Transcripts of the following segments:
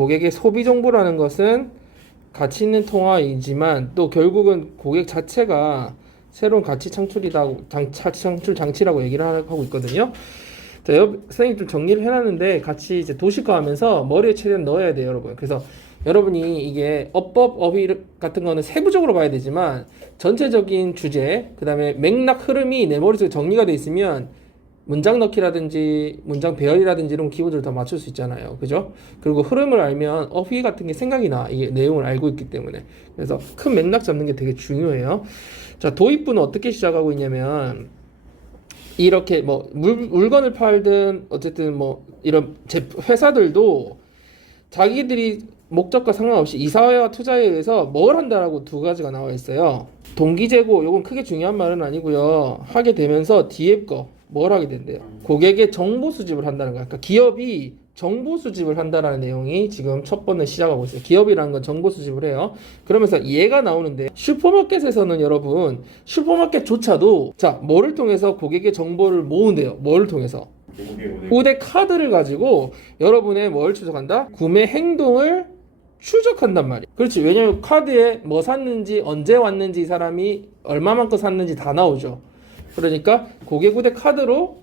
고객의 소비 정보라는 것은 가치 있는 통화이지만 또 결국은 고객 자체가 새로운 가치 창출 장치라고 얘기를 하고 있거든요. 자, 선생님 좀 정리를 해놨는데 같이 이제 도식화하면서 머리에 최대한 넣어야 돼요, 여러분. 그래서 여러분이 이게 어법, 어휘 같은 거는 세부적으로 봐야 되지만 전체적인 주제, 그 다음에 맥락 흐름이 내 머릿속에 정리가 돼 있으면 문장 넣기라든지 문장 배열이라든지 이런 기본적으로 다 맞출 수 있잖아요. 그죠? 그리고 흐름을 알면 어휘 같은 게 생각이 나. 이게 내용을 알고 있기 때문에. 그래서 큰 맥락 잡는 게 되게 중요해요. 자, 도입부는 어떻게 시작하고 있냐면 이렇게 뭐 물건을 팔든 어쨌든 뭐 이런 회사들도 자기들이 목적과 상관없이 이사회와 투자에 의해서 뭘 한다라고 두 가지가 나와 있어요. 동기 제고, 요건 크게 중요한 말은 아니고요. 하게 되면서 뒤에 거 뭘 하게 된대요? 고객의 정보 수집을 한다는 거야. 그러니까 기업이 정보 수집을 한다라는 내용이 지금 첫 번째 시작하고 있어요. 기업이라는 건 정보 수집을 해요. 그러면서 얘가 나오는데 슈퍼마켓에서는 여러분 슈퍼마켓조차도 자 뭐를 통해서 고객의 정보를 모은대요. 뭐를 통해서? 우대 카드를 가지고 여러분의 뭘 추적한다? 구매 행동을 추적한단 말이야. 그렇지. 왜냐면 카드에 뭐 샀는지 언제 왔는지 이 사람이 얼마만큼 샀는지 다 나오죠. 그러니까 고객 우대 카드로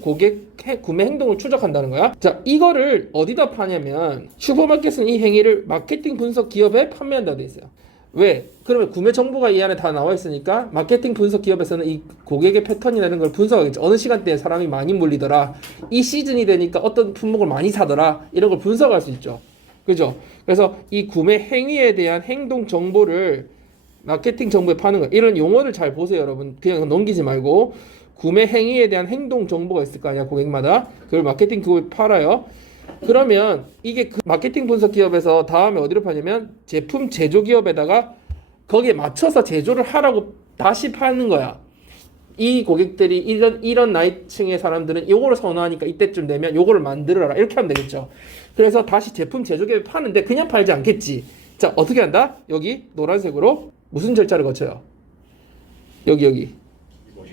고객 구매 행동을 추적한다는 거야. 자, 이거를 어디다 파냐면 슈퍼마켓은 이 행위를 마케팅 분석 기업에 판매한다고 돼 있어요. 왜? 그러면 구매 정보가 이 안에 다 나와 있으니까 마케팅 분석 기업에서는 이 고객의 패턴이라는 걸 분석하겠죠. 어느 시간대에 사람이 많이 몰리더라. 이 시즌이 되니까 어떤 품목을 많이 사더라. 이런 걸 분석할 수 있죠. 그죠? 그래서 이 구매 행위에 대한 행동 정보를 마케팅 정보에 파는 거. 이런 용어를 잘 보세요, 여러분. 그냥 넘기지 말고. 구매 행위에 대한 행동 정보가 있을 거 아니야, 고객마다. 그걸 마케팅 그걸 팔아요. 그러면 이게 그 마케팅 분석 기업에서 다음에 어디로 파냐면 제품 제조 기업에다가 거기에 맞춰서 제조를 하라고 다시 파는 거야. 이 고객들이 이런 나이층의 사람들은 요거를 선호하니까 이때쯤 되면 요거를 만들어라. 이렇게 하면 되겠죠. 그래서 다시 제품 제조 기업에 파는데 그냥 팔지 않겠지. 자, 어떻게 한다? 여기 노란색으로 무슨 절차를 거쳐요? 여기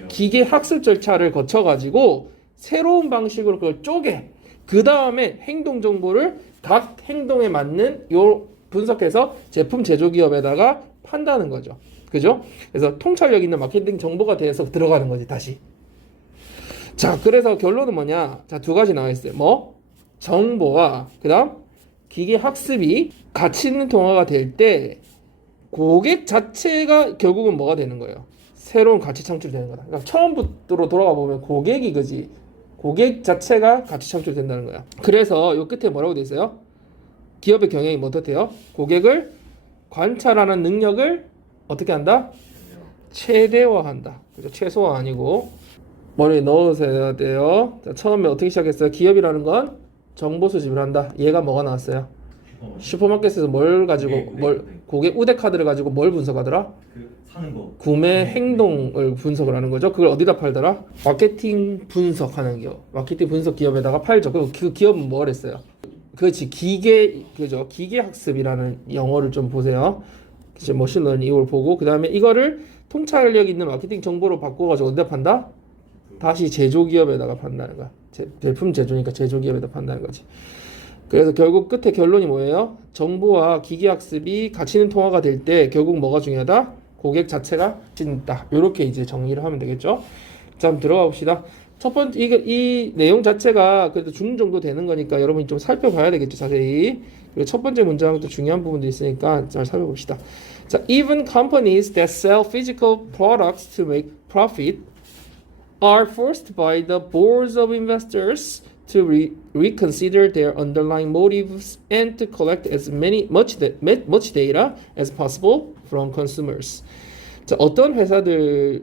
기계 학습 절차를 거쳐가지고 새로운 방식으로 그걸 쪼개 그 다음에 행동 정보를 각 행동에 맞는 요 분석해서 제품 제조 기업에다가 판다는 거죠. 그죠? 그래서 통찰력 있는 마케팅 정보가 돼서 들어가는 거지 다시. 자, 그래서 결론은 뭐냐? 자, 두 가지 나와 있어요. 뭐? 정보와 그다음 기계 학습이 가치 있는 통화가 될 때 고객 자체가 결국은 뭐가 되는 거예요? 새로운 가치 창출되는 거다. 그러니까 처음부터 돌아가 보면 고객이 그지. 고객 자체가 가치 창출된다는 거야. 그래서 요 끝에 뭐라고 돼 있어요? 기업의 경영이 뭐 어떻대요? 고객을 관찰하는 능력을 어떻게 한다? 최대화한다. 그죠? 최소화 아니고 머리에 넣으셔야 돼요. 자, 처음에 어떻게 시작했어요? 기업이라는 건 정보 수집을 한다. 얘가 뭐가 나왔어요? 슈퍼마켓에서 뭘 가지고 고객 우대 카드를 가지고 뭘 분석하더라? 사는 거. 구매 행동을 분석을 하는 거죠. 그걸 어디다 팔더라? 마케팅 분석하는 기업. 마케팅 분석 기업에다가 팔죠. 그 기업은 뭘 했어요? 그렇지. 그죠? 기계 학습이라는 영어를 좀 보세요. 이제 머신러닝 이걸 보고 그다음에 이거를 통찰력 있는 마케팅 정보로 바꿔가지고 어디다 판다? 다시 제조 기업에다가 판다는 거야. 제품 제조니까 제조 기업에다 판다는 거지. 그래서 결국 끝에 결론이 뭐예요? 정보와 기계학습이 가치 있는 통화가 될 때 결국 뭐가 중요하다? 고객 자체가 진다. 이렇게 이제 정리를 하면 되겠죠? 자, 한번 들어가 봅시다. 첫 번째, 이 내용 자체가 그래도 중급 정도 되는 거니까 여러분이 좀 살펴봐야 되겠죠, 자세히. 그리고 첫 번째 문장도 중요한 부분도 있으니까 잘 살펴봅시다. 자, even companies that sell physical products to make profit are forced by the boards of investors to reconsider their underlying motives and to collect as much data as possible from consumers. 자, 어떤 회사들이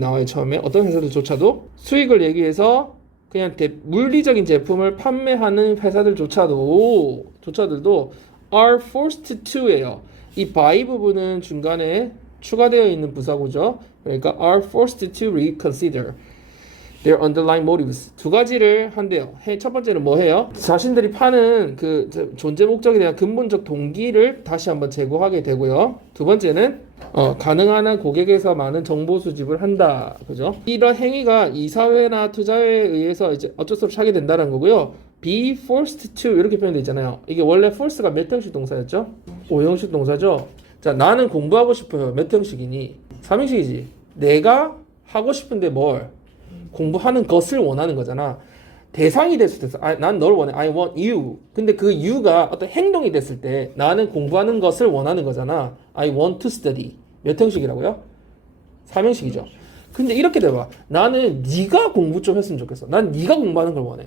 나와요, 처음에? 어떤 회사들조차도 수익을 내기 위해서 그냥 물리적인 제품을 판매하는 회사들조차도 are forced to예요. 이 by 부분은 중간에 추가되어 있는 부사구죠. 그러니까 are forced to reconsider their underlying motives. 두 가지를 한대요. 첫 번째는 뭐 해요? 자신들이 파는 그 존재 목적에 대한 근본적 동기를 다시 한번 제고하게 되고요. 두 번째는 가능한 한 고객에서 많은 정보 수집을 한다. 그죠? 이런 행위가 이사회나 투자회에 의해서 이제 어쩔 수 없이 하게 된다는 거고요. be forced to 이렇게 표현되어 있잖아요. 이게 원래 force가 몇 형식 동사였죠? 5형식 동사죠. 자, 나는 공부하고 싶어요. 몇 형식이니? 3형식이지. 내가 하고 싶은데 뭘? 공부하는 것을 원하는 거잖아. 대상이 됐을 때, 난 널 원해. I want you. 근데 그 you가 어떤 행동이 됐을 때 나는 공부하는 것을 원하는 거잖아. I want to study. 몇 형식이라고요? 3형식이죠. 근데 이렇게 돼봐. 나는 네가 공부 좀 했으면 좋겠어. 난 네가 공부하는 걸 원해.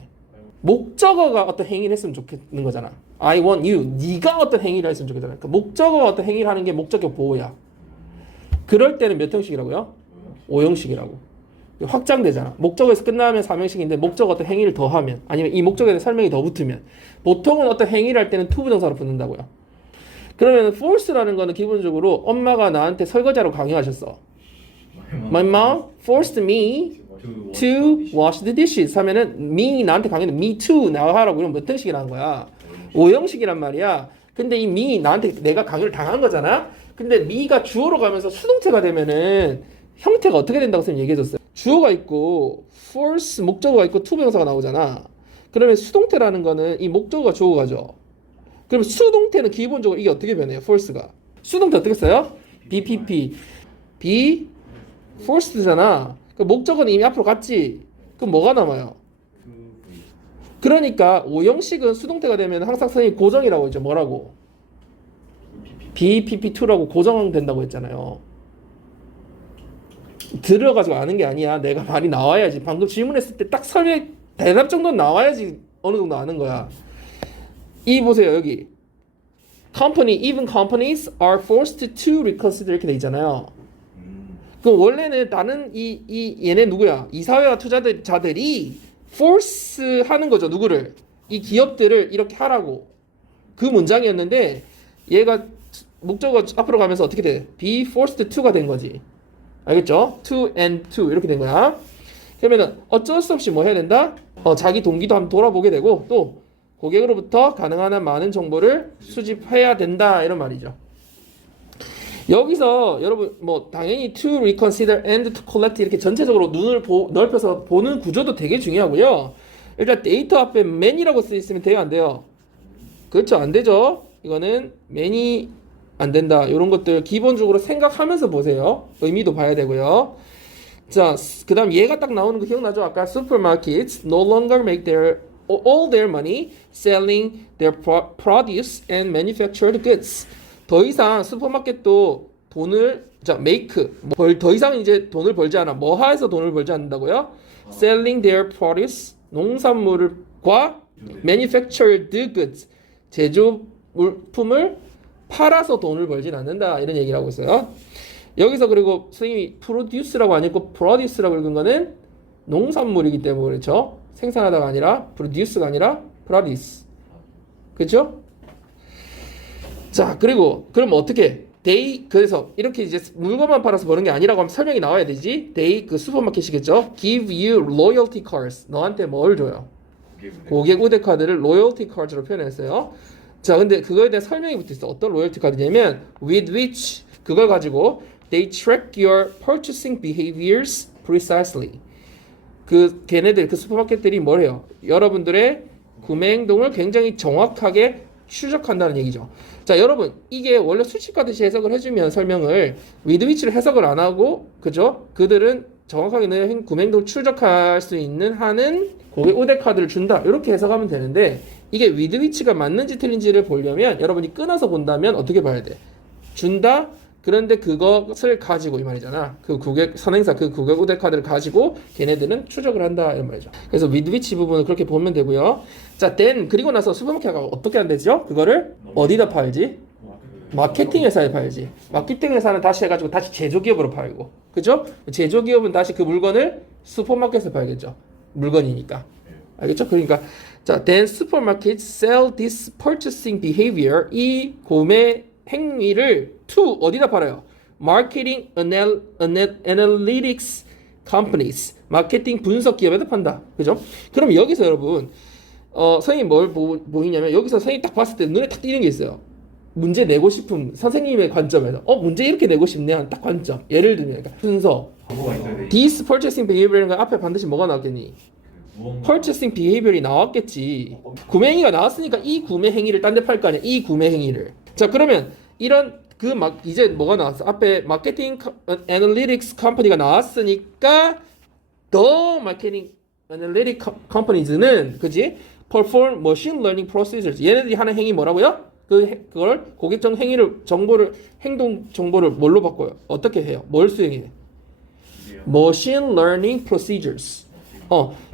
목적어가 어떤 행위를 했으면 좋겠는 거잖아. I want you. 네가 어떤 행위를 했으면 좋겠잖아. 그 목적어가 어떤 행위를 하는 게 목적격 보호야. 그럴 때는 몇 형식이라고요? 5형식이라고. 확장되잖아. 목적어에서 끝나면 3형식인데 목적어 어떤 행위를 더하면 아니면 이 목적에 대한 설명이 더 붙으면 보통은 어떤 행위를 할 때는 to 부정사로 붙는다고요. 그러면 force라는 거는 기본적으로 엄마가 나한테 설거지하라고 강요하셨어. My mom forced me to wash the dishes 하면은 me 나한테 강요는 me to 나하라고 그러면 몇 형식이라는 거야? 5형식이란 말이야. 근데 이 me 나한테 내가 강요를 당한 거잖아. 근데 me가 주어로 가면서 수동태가 되면은 형태가 어떻게 된다고 선생님 얘기해줬어요. 주어가 있고 force 목적어가 있고 to 명사가 나오잖아. 그러면 수동태라는 거는 이 목적어가 주어가죠. 그럼 수동태는 기본적으로 이게 어떻게 변해요? force가 수동태 어떻게 써요? BPP be forced잖아. 그 목적어는 이미 앞으로 갔지. 그럼 뭐가 남아요? 그러니까 5형식은 수동태가 되면 항상 선생님 고정이라고 했죠. 뭐라고? BPP2라고 고정된다고 했잖아요. 들어가지고 아는 게 아니야. 내가 말이 나와야지. 방금 질문했을 때 딱 설명 대답 정도는 나와야지 어느 정도 아는 거야. 이 보세요. 여기 even companies are forced to reconsider 이렇게 돼 있잖아요. 그럼 원래는 나는 얘네 누구야? 이사회와 투자자들이 force 하는 거죠. 누구를? 이 기업들을 이렇게 하라고. 그 문장이었는데 얘가 목적어 앞으로 가면서 어떻게 돼? be forced to가 된 거지. 알겠죠? to and to 이렇게 된 거야. 그러면은 어쩔 수 없이 뭐 해야 된다? 자기 동기도 한번 돌아보게 되고 또 고객으로부터 가능한 한 많은 정보를 수집해야 된다 이런 말이죠. 여기서 여러분 뭐 당연히 to reconsider and to collect 이렇게 전체적으로 눈을 넓혀서 보는 구조도 되게 중요하고요. 일단 데이터 앞에 man이라고 쓰여 있으면 돼요, 안 돼요? 그렇죠, 안 되죠. 이거는 man이 안 된다. 이런 것들 기본적으로 생각하면서 보세요. 의미도 봐야 되고요. 자, 그다음 얘가 딱 나오는 거 기억나죠? 아까 supermarkets no longer make all their money selling their produce and manufactured goods. 더 이상 슈퍼마켓도 돈을 make 더 이상 이제 돈을 벌지 않아. 뭐 하에서 돈을 벌지 않는다고요? selling their produce 농산물과 manufactured goods 제조물품을 팔아서 돈을 벌진 않는다 이런 얘기를 하고 있어요. 여기서 그리고 선생님이 produce라고 안 읽고 produce라고 읽은 거는 농산물이기 때문에 그렇죠. 생산하다가 아니라 produce가 아니라 produce. 그렇죠? 자, 그리고 그럼 어떻게? 그래서 이렇게 이제 물건만 팔아서 버는 게 아니라고 하면 설명이 나와야 되지. 그 슈퍼마켓이겠죠. give you loyalty cards. 너한테 뭘 줘요? 고객 우대 카드를 loyalty cards로 표현했어요. 자, 근데 그거에 대한 설명이 붙어 있어. 어떤 로열티 카드냐면 with which 그걸 가지고 they track your purchasing behaviors precisely. 걔네들 그 슈퍼마켓들이 뭘 해요? 여러분들의 구매 행동을 굉장히 정확하게 추적한다는 얘기죠. 자, 여러분 이게 원래 수치 카드시 해석을 해주면 설명을 with which를 해석을 안 하고 그죠? 그들은 정확하게 내 구매 행동을 추적할 수 있는 하는 고객 우대 카드를 준다. 이렇게 해석하면 되는데 이게 with which가 맞는지 틀린지를 보려면 여러분이 끊어서 본다면 어떻게 봐야 돼? 준다. 그런데 그것을 가지고 이 말이잖아. 그 고객 선행사 그 고객 우대 카드를 가지고 걔네들은 추적을 한다 이런 말이죠. 그래서 with which 부분을 그렇게 보면 되고요. 자, then 그리고 나서 슈퍼마켓가 어떻게 하면 되죠? 그거를 어디다 팔지? 마케팅 회사에 팔지. 마케팅 회사는 다시 해가지고 다시 제조기업으로 팔고, 그죠? 제조기업은 다시 그 물건을 슈퍼마켓에 팔겠죠. 물건이니까. 알겠죠? 그러니까 자, then supermarkets sell this purchasing behavior 이 구매 행위를 to 어디다 팔아요? Marketing analytics companies 마케팅 분석 기업에다 판다. 그죠? 그럼 여기서 여러분 선생님 뭘 보이냐면 여기서 선생님 딱 봤을 때 눈에 딱 띄는 게 있어요. 문제 내고 싶은 선생님의 관점에서 문제 이렇게 내고 싶네 한 딱 관점. 예를 들면 그러니까 순서 this purchasing behavior인 거 앞에 반드시 뭐가 나왔겠니? purchasing behavior이 나왔겠지. 구매 행위가 나왔으니까 이 구매 행위를 딴 데 팔 거 아니야. 이 구매 행위를. 자, 그러면 이런 이제 뭐가 나왔어? 앞에 마케팅 애널리틱스 컴퍼니가 나왔으니까 더 마케팅 애널리틱 컴퍼니즈는 그지? perform machine learning procedures. 얘네들이 하는 행위 뭐라고요? 그걸 고객적 행동 정보를 뭘로 바꿔요? 어떻게 해요? 뭘 수행해? machine learning procedures.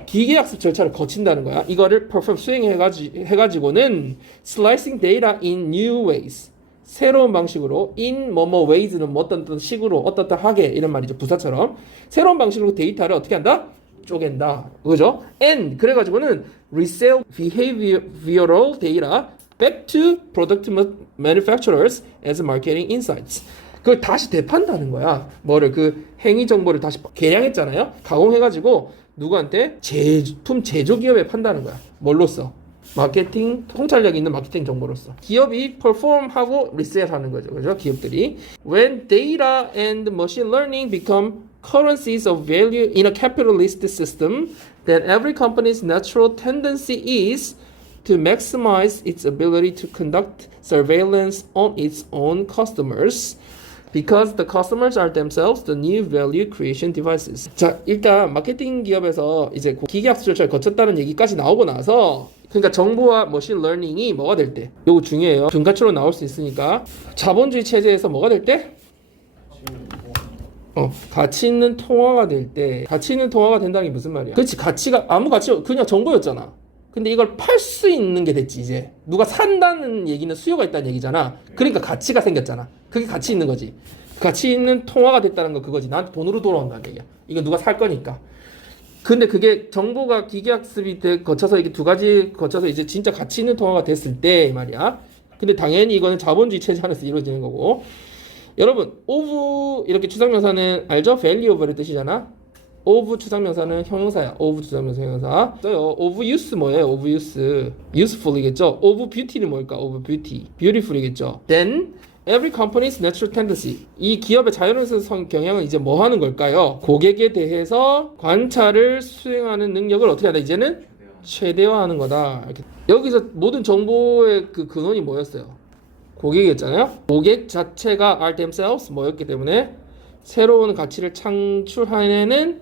기계학습 절차를 거친다는 거야. 이거를 perform 수행해가지고는 slicing data in new ways. 새로운 방식으로 in 뭐뭐 ways는 어떤 식으로 어떻하게 이런 말이죠. 부사처럼 새로운 방식으로 데이터를 어떻게 한다? 쪼갠다. 그죠? and 그래가지고는 resell behavioral data back to product manufacturers as marketing insights. 그걸 다시 되판다는 거야. 뭐를 그 행위 정보를 다시 개량했잖아요. 가공해가지고 누구한테 제품 제조기업에 판다는 거야. 뭘로써? 마케팅 통찰력 있는 마케팅 정보로서 기업이 perform하고 리셀하는 거죠. 그죠? 기업들이 when data and machine learning become currencies of value in a capitalist system, then every company's natural tendency is to maximize its ability to conduct surveillance on its own customers. Because the customers are themselves the new value creation devices. 자, 일단 마케팅 기업에서 이제 기계학습 절차를 거쳤다는 얘기까지 나오고 나서 그러니까 정보와 머신 러닝이 뭐가 될 때? 이거 중요해요. 분가치로 나올 수 있으니까 자본주의 체제에서 뭐가 될 때? 가치 있는 통화가 될 때. 가치 있는 통화가 된다는 게 무슨 말이야? 그렇지, 가치가 아무 가치 그냥 정보였잖아. 근데 이걸 팔 수 있는 게 됐지. 이제 누가 산다는 얘기는 수요가 있다는 얘기잖아. 그러니까 가치가 생겼잖아. 그게 가치 있는 거지. 가치 있는 통화가 됐다는 거 그거지. 나한테 돈으로 돌아온다는 얘기야. 이거 누가 살 거니까. 근데 그게 정보가 기계학습이 거쳐서 이게 두 가지 거쳐서 이제 진짜 가치 있는 통화가 됐을 때 말이야. 근데 당연히 이거는 자본주의 체제 안에서 이루어지는 거고. 여러분, of 이렇게 추상명사는 알죠? value of의 뜻이잖아. of 추상명사는 형용사야. of 추상명사 형용사. of use 뭐예요? of use. useful이겠죠. of beauty는 뭘까? of beauty. beautiful이겠죠. then every company's natural tendency. 이 기업의 자연스러운 경향은 이제 뭐 하는 걸까요? 고객에 대해서 관찰을 수행하는 능력을 어떻게 하다? 이제는 최대화하는 거다. 이렇게. 여기서 모든 정보의 그 근원이 뭐였어요? 고객이었잖아요. 고객 자체가 are themselves 뭐였기 때문에 새로운 가치를 창출해내는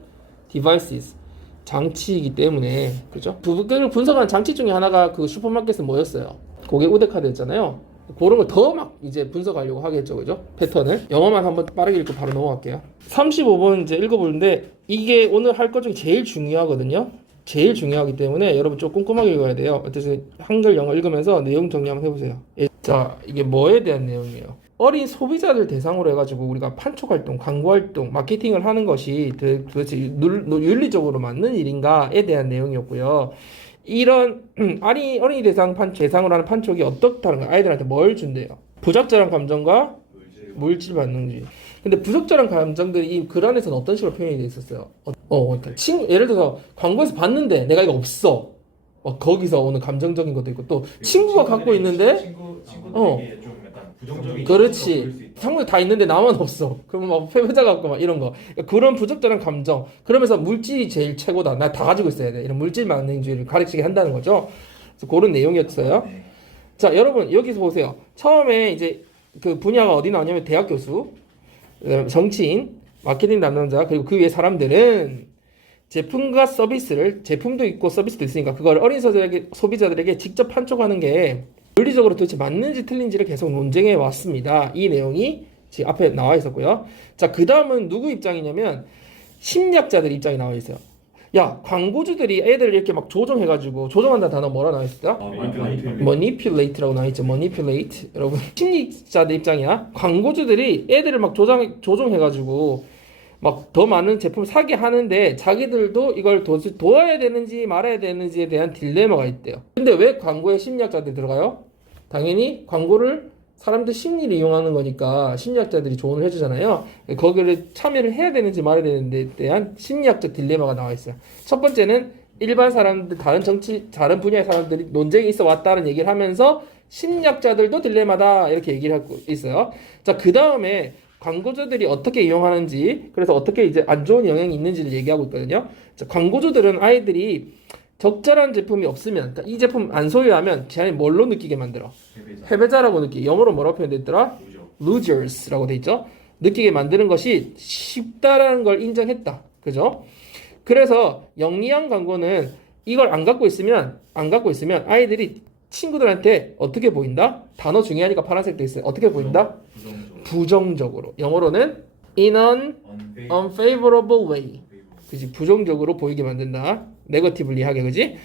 devices 장치이기 때문에 그죠? 고객을 분석하는 장치 중에 하나가 그 슈퍼마켓은 뭐였어요? 고객 우대카드였잖아요. 그런 걸 더 막 이제 분석하려고 하겠죠, 그죠? 패턴을. 영어만 한번 빠르게 읽고 바로 넘어갈게요. 35번 이제 읽어보는데 이게 오늘 할 것 중에 제일 중요하거든요. 제일 중요하기 때문에 여러분 좀 꼼꼼하게 읽어야 돼요. 어쨌든 한글 영어 읽으면서 내용 정리 한번 해보세요. 자, 이게 뭐에 대한 내용이에요? 어린 소비자들 대상으로 해가지고 우리가 판촉 활동, 광고 활동, 마케팅을 하는 것이 도대체 윤리적으로 맞는 일인가에 대한 내용이었고요. 이런 어린이 대상으로 하는 판촉이 어떻다는 거야? 아이들한테 뭘 준대요? 부적절한 감정과 물질 반응주의. 근데 부적절한 감정들이 이 글 안에서는 어떤 식으로 표현이 돼 있었어요? 예를 들어서 광고에서 봤는데 내가 이거 없어. 거기서 오는 감정적인 것도 있고 또 친구가 갖고 있는데 친구들에게 좀 약간 부정적인 그렇지. 상품이 다 있는데 나만 없어. 그러면 막 패배자 같고 막 이런 거. 그런 부적절한 감정. 그러면서 물질이 제일 최고다. 나 다 가지고 있어야 돼. 이런 물질 만능주의를 가르치게 한다는 거죠. 그래서 그런 내용이었어요. 자, 여러분 여기서 보세요. 처음에 이제 그 분야가 어디 나왔냐면 대학 교수, 정치인, 마케팅 담당자 그리고 그 위에 사람들은 제품과 서비스를 제품도 있고 서비스도 있으니까 그걸 어린 소비자들에게 직접 판촉하는 게 윤리적으로 도대체 맞는지 틀린지를 계속 논쟁해 왔습니다. 이 내용이 지금 앞에 나와 있었고요. 자, 그 다음은 누구 입장이냐면 심리학자들 입장이 나와 있어요. 야, 광고주들이 애들을 이렇게 막 조종해가지고 조종한다는 단어 뭐라 나와 있을까? manipulate라고 나와 있죠. manipulate. 여러분 심리자들 입장이야. 광고주들이 애들을 막 조종해가지고 막 더 많은 제품을 사게 하는데 자기들도 이걸 도와야 되는지 말아야 되는지에 대한 딜레마가 있대요. 근데 왜 광고에 심리학자들이 들어가요? 당연히 광고를 사람들 심리를 이용하는 거니까 심리학자들이 조언을 해주잖아요. 거기를 참여를 해야 되는지 말아야 되는지에 대한 심리학적 딜레마가 나와 있어요. 첫 번째는 일반 사람들, 다른 분야의 사람들이 논쟁이 있어 왔다는 얘기를 하면서 심리학자들도 딜레마다 이렇게 얘기를 하고 있어요. 자, 그 다음에 광고주들이 어떻게 이용하는지, 그래서 어떻게 이제 안 좋은 영향이 있는지를 얘기하고 있거든요. 자, 광고주들은 아이들이 적절한 제품이 없으면, 그러니까 이 제품 안 소유하면 쟤네 뭘로 느끼게 만들어? 패배자라고 느끼게. 영어로 뭐라고 표현됐더라? losers라고 돼 있죠. 느끼게 만드는 것이 쉽다라는 걸 인정했다. 그죠? 그래서 영리한 광고는 이걸 안 갖고 있으면 아이들이 친구들한테 어떻게 보인다? 단어 중요하니까 파란색 돼 있어요. 어떻게 보인다? 부정적으로. 영어로는 in an unfavorable way. 그지? 부정적으로 보이게 만든다. 네거티블리 하게, 그지?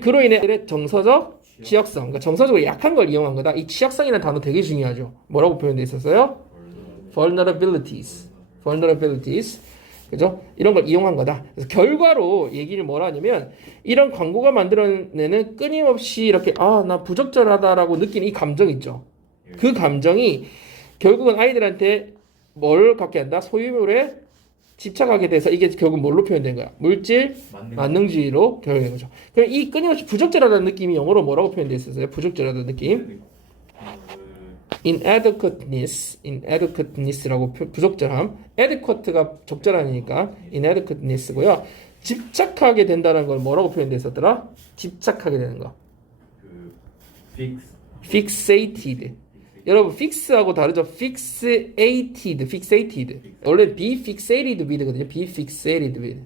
그로 인해 정서적 취약성, 그러니까 정서적으로 약한 걸 이용한 거다. 이 취약성이라는 단어 되게 중요하죠. 뭐라고 표현돼 있었어요? vulnerabilities. 그죠? 이런 걸 이용한 거다. 그래서 결과로 얘기를 뭐라 하냐면 이런 광고가 만들어내는 끊임없이 이렇게 나 부적절하다라고 느끼는 이 감정 있죠. 그 감정이 결국은 아이들한테 뭘 갖게 한다? 소유물에 집착하게 돼서 이게 결국 뭘로 표현된 거야? 물질 만능주의로 표현된 거죠. 그럼 이 끊임없이 부적절하다는 느낌이 영어로 뭐라고 표현되어 있었어요? 부적절하다는 느낌? inadequateness라고 부적절함. adequate가 적절하니까 inadequateness고요. 집착하게 된다는 걸 뭐라고 표현되어 있었더라? 집착하게 되는 거. fixated. 여러분 fix하고 다르죠? fixated. 원래 be fixated with거든요. be fixated with.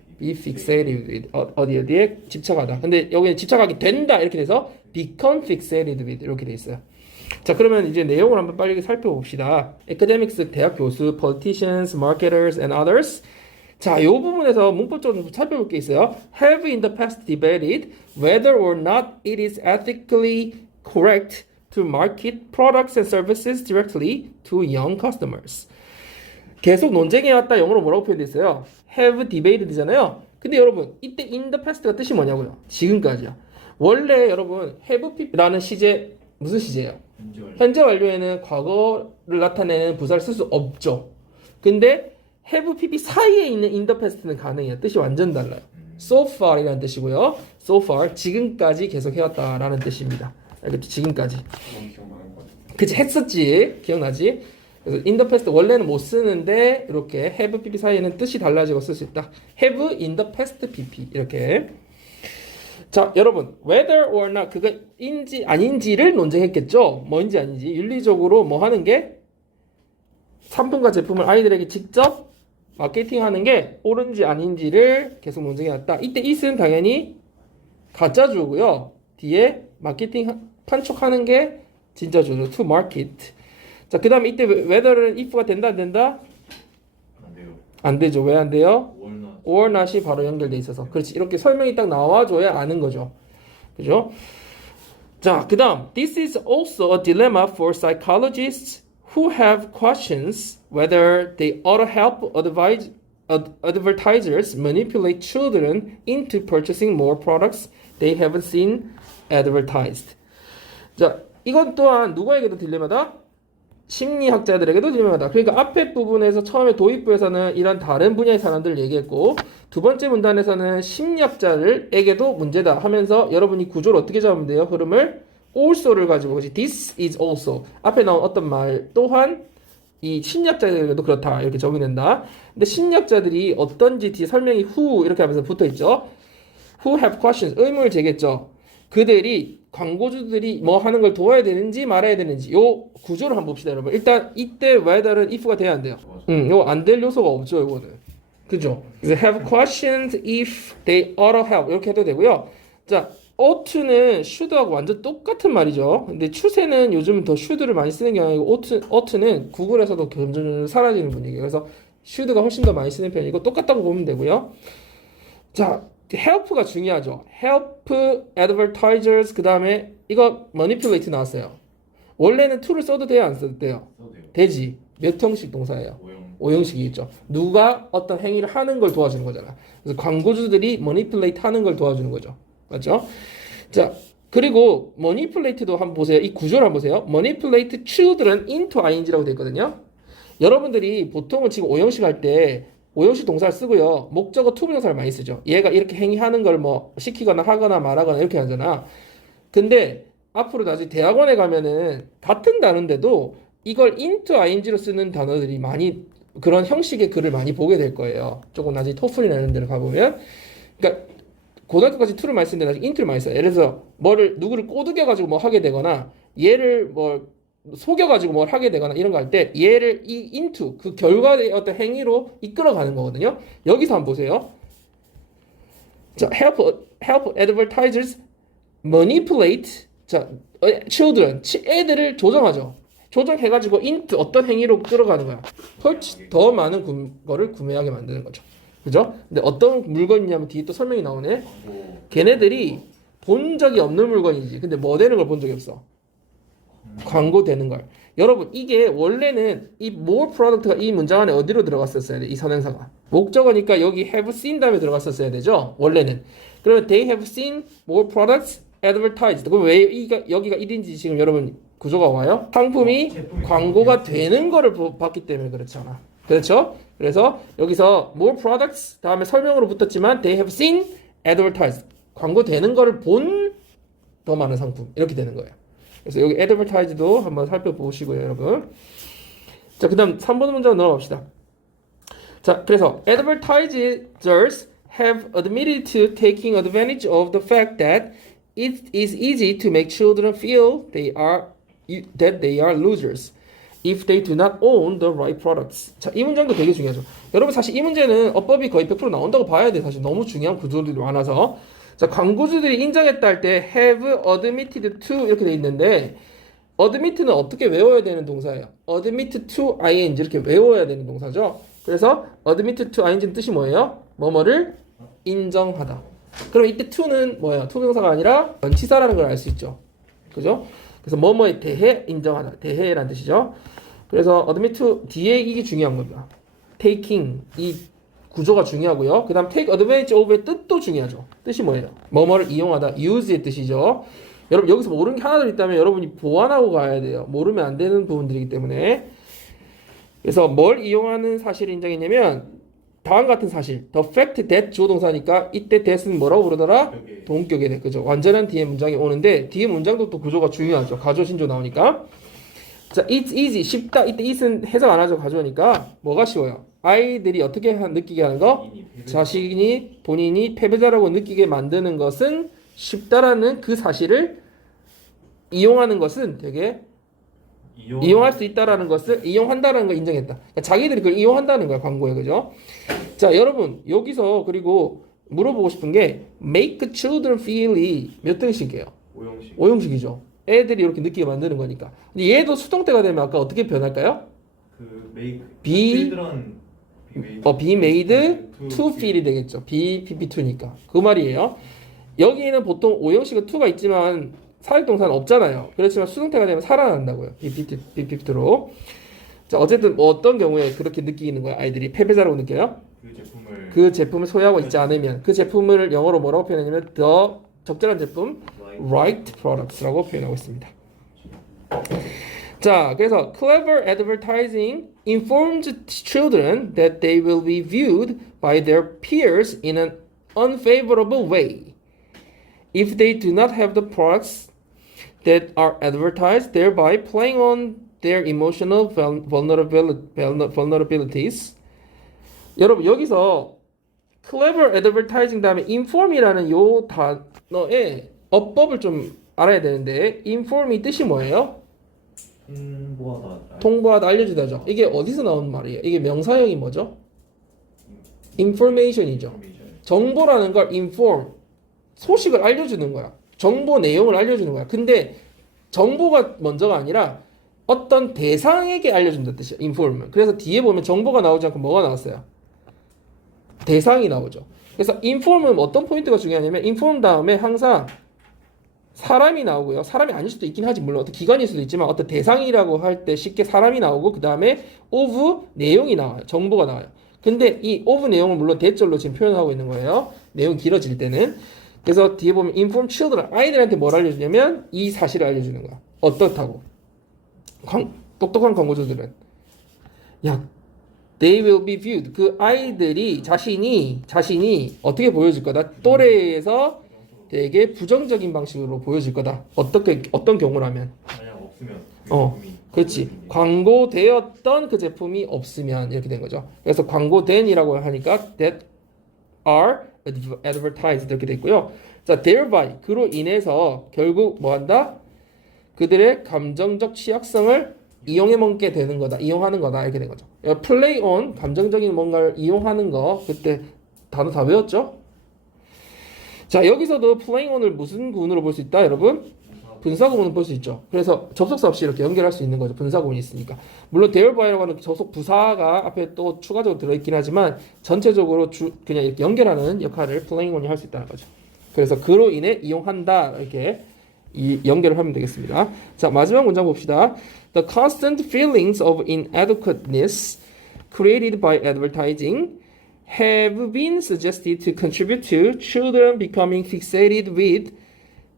어디에 집착하다. 근데 여기는 집착하게 된다 이렇게 돼서 become fixated with 이렇게 돼 있어요. 자, 그러면 이제 내용을 한번 빨리 살펴봅시다. academics 대학 교수, politicians, marketers, and others. 자, 이 부분에서 문법적으로 살펴볼 게 있어요. have in the past debated whether or not it is ethically correct to market products and services directly to young customers. 계속 논쟁해왔다. 영어로 뭐라고 표현됐어요? have debated잖아요. 근데 여러분 이때 in the past가 뜻이 뭐냐고요? 지금까지야. 원래 여러분 have 라는 시제 무슨 시제예요? 현재 완료에는 과거를 나타내는 부사를 쓸 수 없죠. 근데 have pp 사이에 있는 in the past는 가능해요. 뜻이 완전 달라요. so far 이라는 뜻이고요. so far 지금까지 계속 해왔다라는 뜻입니다. 알겠지? 지금까지. 그치, 했었지. 기억나지? 그래서 in the past 원래는 못 쓰는데 이렇게 have pp 사이에는 뜻이 달라지고 쓸 수 있다. have in the past pp 이렇게. 자, 여러분 whether or not 그거 인지 아닌지를 논쟁했겠죠. 뭐인지 아닌지 윤리적으로 뭐 하는 게 상품과 제품을 아이들에게 직접 마케팅하는 게 옳은지 아닌지를 계속 논쟁해왔다. 이때 it은 당연히 가짜주고요. 뒤에 마케팅 판촉하는 게 진짜주죠. to market. 자, 그 다음에 이때 whether는 if가 된다 안 된다? 안 되죠. 왜 안 돼요? or not이 바로 연결돼 있어서. 그렇지. 이렇게 설명이 딱 나와줘야 아는 거죠. 그죠? 자, 그 다음 this is also a dilemma for psychologists who have questions whether they ought to help advertisers manipulate children into purchasing more products they haven't seen advertised. 자, 이건 또한 누구에게도 딜레마다? 심리학자들에게도 딜레마다. 그러니까 앞에 부분에서 처음에 도입부에서는 이런 다른 분야의 사람들을 얘기했고 두 번째 문단에서는 심리학자들에게도 문제다 하면서 여러분이 구조를 어떻게 잡으면 돼요? 흐름을 also를 가지고 그렇지. This is also. 앞에 나온 어떤 말 또한 이 심리학자들에게도 그렇다. 이렇게 적용된다. 근데 심리학자들이 어떤지 뒤에 설명이 who 이렇게 하면서 붙어있죠. Who have questions. 의문을 제기했죠. 그들이 광고주들이 뭐 하는 걸 도와야 되는지 말아야 되는지 요 구조를 한번 봅시다, 여러분. 일단 이때 whether는 if가 돼야 안 돼요. 요 안 될 요소가 없죠, 요거는. 그죠? 그래서 have questions if they ought to help 이렇게 해도 되고요. 자, ought to는 should하고 완전 똑같은 말이죠. 근데 추세는 요즘 더 should를 많이 쓰는 게 아니고 ought to는 구글에서도 점점 사라지는 분위기예요. 그래서 should가 훨씬 더 많이 쓰는 편이고 똑같다고 보면 되고요. 자, help가 중요하죠. help advertisers 그 다음에 이거 manipulate 나왔어요. 원래는 to를 써도 돼요, 안 써도 돼요? 되지. 몇 형식 동사예요? 5형식이겠죠. 누가 어떤 행위를 하는 걸 도와주는 거잖아. 그래서 광고주들이 manipulate 하는 걸 도와주는 거죠. 맞죠? 자, 그리고 manipulate도 한번 보세요. 이 구조를 한번 보세요. manipulate children into ing라고 되어 있거든요. 여러분들이 보통은 지금 5형식 할 때 5형식 동사를 쓰고요. 목적어 to 부정사를 많이 쓰죠. 얘가 이렇게 행위하는 걸 뭐 시키거나 하거나 말하거나 이렇게 하잖아. 근데 앞으로 나중에 대학원에 가면은 같은 단어인데도 이걸 into ing로 쓰는 단어들이 많이 그런 형식의 글을 많이 보게 될 거예요. 조금 나중에 토플이나 이런 데를 가보면 그러니까 고등학교까지 to를 많이 쓰는데 나중에 into를 많이 써요. 예를 들어서 누구를 꼬드겨가지고 뭐 하게 되거나 얘를 뭐 속여가지고 뭘 하게 되거나 이런 거 할 때 얘를 이 into 그 결과의 어떤 행위로 이끌어가는 거거든요. 여기서 한번 보세요. 자, help advertisers manipulate 자, children 애들을 조정하죠. 조정해가지고 into 어떤 행위로 끌어가는 거야. 더 많은 거를 구매하게 만드는 거죠. 그죠? 근데 어떤 물건이냐면 뒤에 또 설명이 나오네. 걔네들이 본 적이 없는 물건이지. 근데 뭐 되는 걸 본 적이 없어. 광고 되는 걸. 여러분 이게 원래는 이 more product가 이 문장 안에 어디로 들어갔었어야 돼? 이 선행사가. 목적어니까 여기 have seen 다음에 들어갔었어야 되죠. 원래는. 그러면 they have seen more products advertised. 그럼 왜 여기가 1인지 지금 여러분 구조가 와요? 상품이 광고가 되는 거를 봤기 때문에 그렇잖아. 그렇죠? 그래서 여기서 more products 다음에 설명으로 붙었지만 they have seen advertised. 광고 되는 거를 본 더 많은 상품. 이렇게 되는 거예요. 그래서 여기 advertised도 한번 살펴보시고요, 여러분. 자, 그다음 3번 문장 넘어갑시다. 자, 그래서 advertisers have admitted to taking advantage of the fact that it is easy to make children feel that they are losers if they do not own the right products. 자, 이 문장도 되게 중요하죠. 여러분 사실 이 문제는 어법이 거의 100% 나온다고 봐야 돼. 사실 너무 중요한 구조들이 많아서. 자, 광고주들이 인정했다 할 때 have admitted to 이렇게 돼 있는데 admit는 어떻게 외워야 되는 동사예요? admit to ing 이렇게 외워야 되는 동사죠. 그래서 admit to ing는 뜻이 뭐예요? 뭐뭐를 인정하다. 그럼 이때 to는 뭐예요? to 명사가 아니라 전치사라는 걸 알 수 있죠. 그죠? 그래서 뭐뭐에 대해 인정하다. 대해라는 뜻이죠. 그래서 admit to 뒤에 이게 중요한 겁니다. taking 이 구조가 중요하고요. 그 다음 take advantage of의 뜻도 중요하죠. 뜻이 뭐예요? 뭐뭐를 이용하다. use의 뜻이죠. 여러분 여기서 모르는 게 하나도 있다면 여러분이 보완하고 가야 돼요. 모르면 안 되는 부분들이기 때문에. 그래서 뭘 이용하는 사실을 인정했냐면 다음 같은 사실. the fact that 조동사니까 이때 that은 뭐라고 부르더라? 동격에 돼. 그죠? 완전한 뒤에 문장이 오는데 뒤에 문장도 또 구조가 중요하죠. 가조 신조 나오니까. 자, it's easy. 쉽다. 이때 it은 해석 안 하죠. 가조니까 뭐가 쉬워요? 아이들이 어떻게 느끼게 하는 거? 본인이 패배자라고 느끼게 만드는 것은 쉽다라는 그 사실을 이용하는 것은 되게 이용할 수 있다라는 것을 이용한다라는 걸 인정했다. 그러니까 자기들이 그걸 이용한다는 거야, 광고에. 그죠? 자, 여러분 여기서 그리고 물어보고 싶은 게 make children feel이 몇 등식이에요? 5형식이죠. 애들이 이렇게 느끼게 만드는 거니까. 근데 얘도 수동태가 되면 아까 어떻게 변할까요? 그 make be made to feel이 되겠죠. be pp2니까 그 말이에요. 여기는 보통 5형식은 to가 있지만 사역동사는 없잖아요. 그렇지만 수동태가 되면 살아난다고요. be pp2로. 자, 어쨌든 뭐 어떤 경우에 그렇게 느끼는 거야? 아이들이 패배자라고 느껴요? 그 제품을 소유하고 있지 않으면 그 제품을 영어로 뭐라고 표현하냐면 the 적절한 제품 right products라고 표현하고 있습니다. 자, 그래서 clever advertising informs children that they will be viewed by their peers in an unfavorable way if they do not have the products that are advertised, thereby playing on their emotional vulnerabilities. 여러분 여기서 clever advertising 다음에 inform이라는 요 단어의 어법을 좀 알아야 되는데 inform이 뜻이 뭐예요? 통보하다, 알려주다죠. 이게 어디서 나온 말이에요? 이게 명사형이 뭐죠? information이죠. 정보라는 걸 inform, 소식을 알려주는 거야. 정보 내용을 알려주는 거야. 근데 정보가 먼저가 아니라 어떤 대상에게 알려준다는 뜻이야. inform은. 그래서 뒤에 보면 정보가 나오지 않고 뭐가 나왔어요? 대상이 나오죠. 그래서 inform은 어떤 포인트가 중요하냐면 inform 다음에 항상 사람이 나오고요. 사람이 아닐 수도 있긴 하지. 물론 어떤 기관일 수도 있지만 어떤 대상이라고 할 때 쉽게 사람이 나오고 그 다음에 of 내용이 나와요. 정보가 나와요. 근데 이 of 내용을 물론 대절로 지금 표현하고 있는 거예요. 내용이 길어질 때는. 그래서 뒤에 보면 inform children 아이들한테 뭘 알려주냐면 이 사실을 알려주는 거야. 어떻다고. 똑똑한 광고주들은 야 they will be viewed 그 아이들이 자신이 어떻게 보여질 거다. 또래에서 되게 부정적인 방식으로 보여질 거다. 어떤 경우라면 없으면 그 어, 제품이 그렇지. 없어지는 게. 광고되었던 그 제품이 없으면 이렇게 된 거죠. 그래서 광고된이라고 하니까 that are advertised 이렇게 됐고요. 자, thereby 그로 인해서 결국 뭐 한다? 그들의 감정적 취약성을 이용해 먹게 되는 거다. 이용하는 거다. 이렇게 된 거죠. play on 감정적인 뭔가를 이용하는 거 그때 단어 다 외웠죠? 자, 여기서도 playing on을 무슨 구문으로 볼 수 있다, 여러분? 분사구문을 볼 수 있죠. 그래서 접속사 없이 이렇게 연결할 수 있는 거죠. 분사구문이 있으니까. 물론 thereby 하는 접속 부사가 앞에 또 추가적으로 들어있긴 하지만 전체적으로 그냥 이렇게 연결하는 역할을 playing on이 할 수 있다는 거죠. 그래서 그로 인해 이용한다 이렇게 연결을 하면 되겠습니다. 자, 마지막 문장 봅시다. The constant feelings of inadequateness created by advertising have been suggested to contribute to children becoming fixated with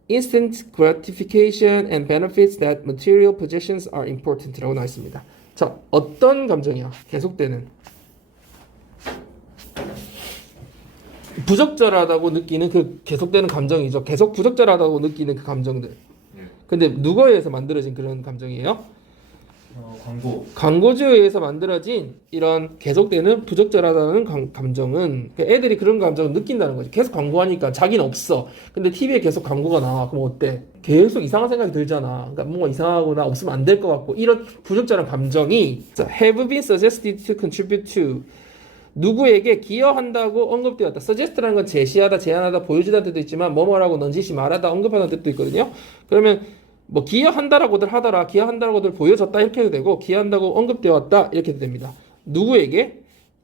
instant gratification and benefits that material possessions are important라고 나와 있습니다. 자, 어떤 감정이야? 계속되는 부적절하다고 느끼는 그 계속되는 감정이죠. 계속 부적절하다고 느끼는 그 감정들. 근데 누구에 의해서 만들어진 그런 감정이에요? 광고주에 의해서 만들어진 이런 계속되는 부적절하다는 감정은 애들이 그런 감정을 느낀다는 거지. 계속 광고하니까 자기는 없어. 근데 TV에 계속 광고가 나와. 그럼 어때? 계속 이상한 생각이 들잖아. 그러니까 뭔가 이상하거나 없으면 안 될 것 같고 이런 부적절한 감정이 have been suggested to contribute to 누구에게 기여한다고 언급되었다. suggest라는 건 제시하다, 제안하다, 보여주다는 뜻도 있지만 뭐뭐라고 넌지시 말하다, 언급하는 뜻도 있거든요. 그러면 뭐 기여한다라고들 하더라, 기여한다라고들 보여줬다 이렇게 해도 되고 기여한다고 언급되었다 이렇게 해도 됩니다. 누구에게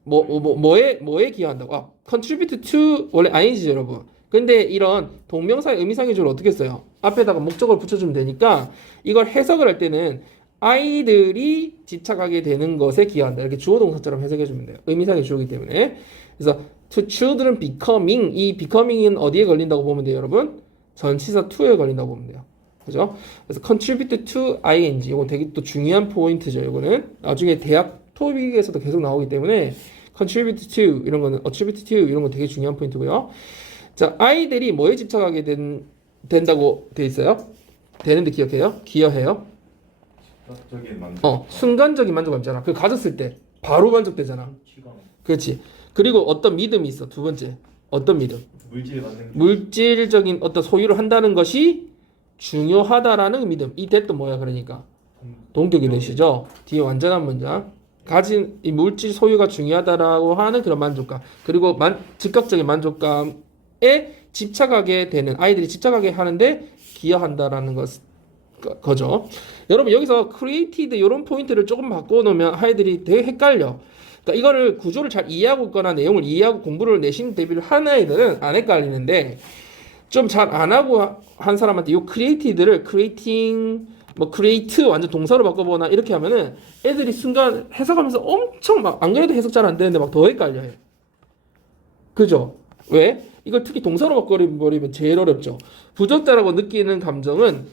뭐에 기여한다고? contribute to 원래 ing죠, 여러분. 근데 이런 동명사의 의미상해주를 어떻게 써요? 앞에다가 목적어를 붙여주면 되니까 이걸 해석을 할 때는 아이들이 집착하게 되는 것에 기여한다. 이렇게 주어 동사처럼 해석해주면 돼요. 의미상의 주어이기 때문에. 그래서 to children becoming 이 becoming은 어디에 걸린다고 보면 돼요, 여러분? 전치사 to에 걸린다고 보면 돼요. 그죠? 그래서 contribute to ing 이거 되게 또 중요한 포인트죠. 이거는 나중에 대학 토익에서도 계속 나오기 때문에 contribute to 이런 거는 attribute to 이런 거 되게 중요한 포인트고요. 자, 아이들이 뭐에 집착하게 된다고 돼 있어요? 되는데 기억해요? 기여해요? 순간적인 만족감 있잖아. 그거 가졌을 때 바로 만족되잖아. 그렇지. 그리고 어떤 믿음이 있어. 두 번째. 어떤 믿음? 물질적인 어떤 소유를 한다는 것이 중요하다라는 믿음. 이 대도 뭐야 그러니까 동격이 되시죠. 뒤에 완전한 문장. 가진 이 물질 소유가 중요하다라고 하는 그런 만족감. 그리고 즉각적인 만족감에 집착하게 되는 아이들이 집착하게 하는데 기여한다라는 거죠. 여러분 여기서 created 이런 포인트를 조금 바꿔놓으면 아이들이 되게 헷갈려. 그러니까 이거를 구조를 잘 이해하고 있거나 내용을 이해하고 공부를 내신 대비를 한 아이들은 안 헷갈리는데 좀 잘 안 하고 한 사람한테 이 created를 creating 뭐 create 완전 동사로 바꿔보거나 이렇게 하면은 애들이 순간 해석하면서 엄청 막 안 그래도 해석 잘 안 되는데 막 더 헷갈려요. 그죠? 왜? 이걸 특히 동사로 바꿔버리면 제일 어렵죠. 부적절하고 느끼는 감정은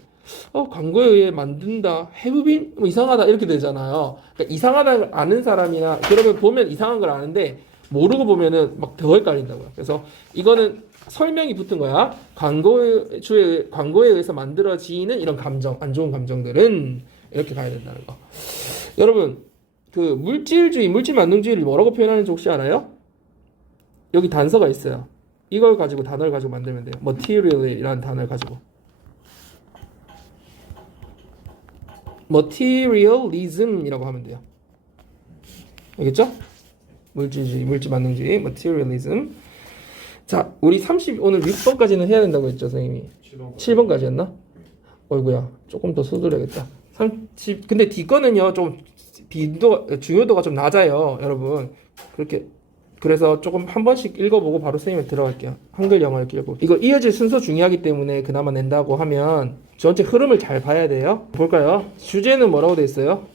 광고에 의해 만든다, have been 뭐 이상하다 이렇게 되잖아요. 그러니까 이상하다는 걸 아는 사람이나 그러면 보면 이상한 걸 아는데 모르고 보면은 막 더 헷갈린다고요. 그래서 이거는 설명이 붙은 거야. 광고에 의해서 만들어지는 이런 감정, 안 좋은 감정들은 이렇게 가야 된다는 거. 여러분, 그 물질주의, 물질만능주의를 뭐라고 표현하는지 혹시 알아요? 여기 단서가 있어요. 이걸 가지고 단어를 가지고 만들면 돼요. material이라는 단어를 가지고. materialism이라고 하면 돼요. 알겠죠? 물질주의, 물질만능주의, materialism. 자, 우리 오늘 6번까지는 해야 된다고 했죠, 선생님이. 7번까지였나? 어이구야, 조금 더 서두르야겠다. 근데 D거는요, 좀 중요도가 좀 낮아요, 여러분. 그래서 조금 한 번씩 읽어보고 바로 선생님에 들어갈게요. 한글, 영어 이렇게 읽고. 이거 이어질 순서 중요하기 때문에 그나마 낸다고 하면 전체 흐름을 잘 봐야 돼요. 볼까요? 주제는 뭐라고 돼 있어요?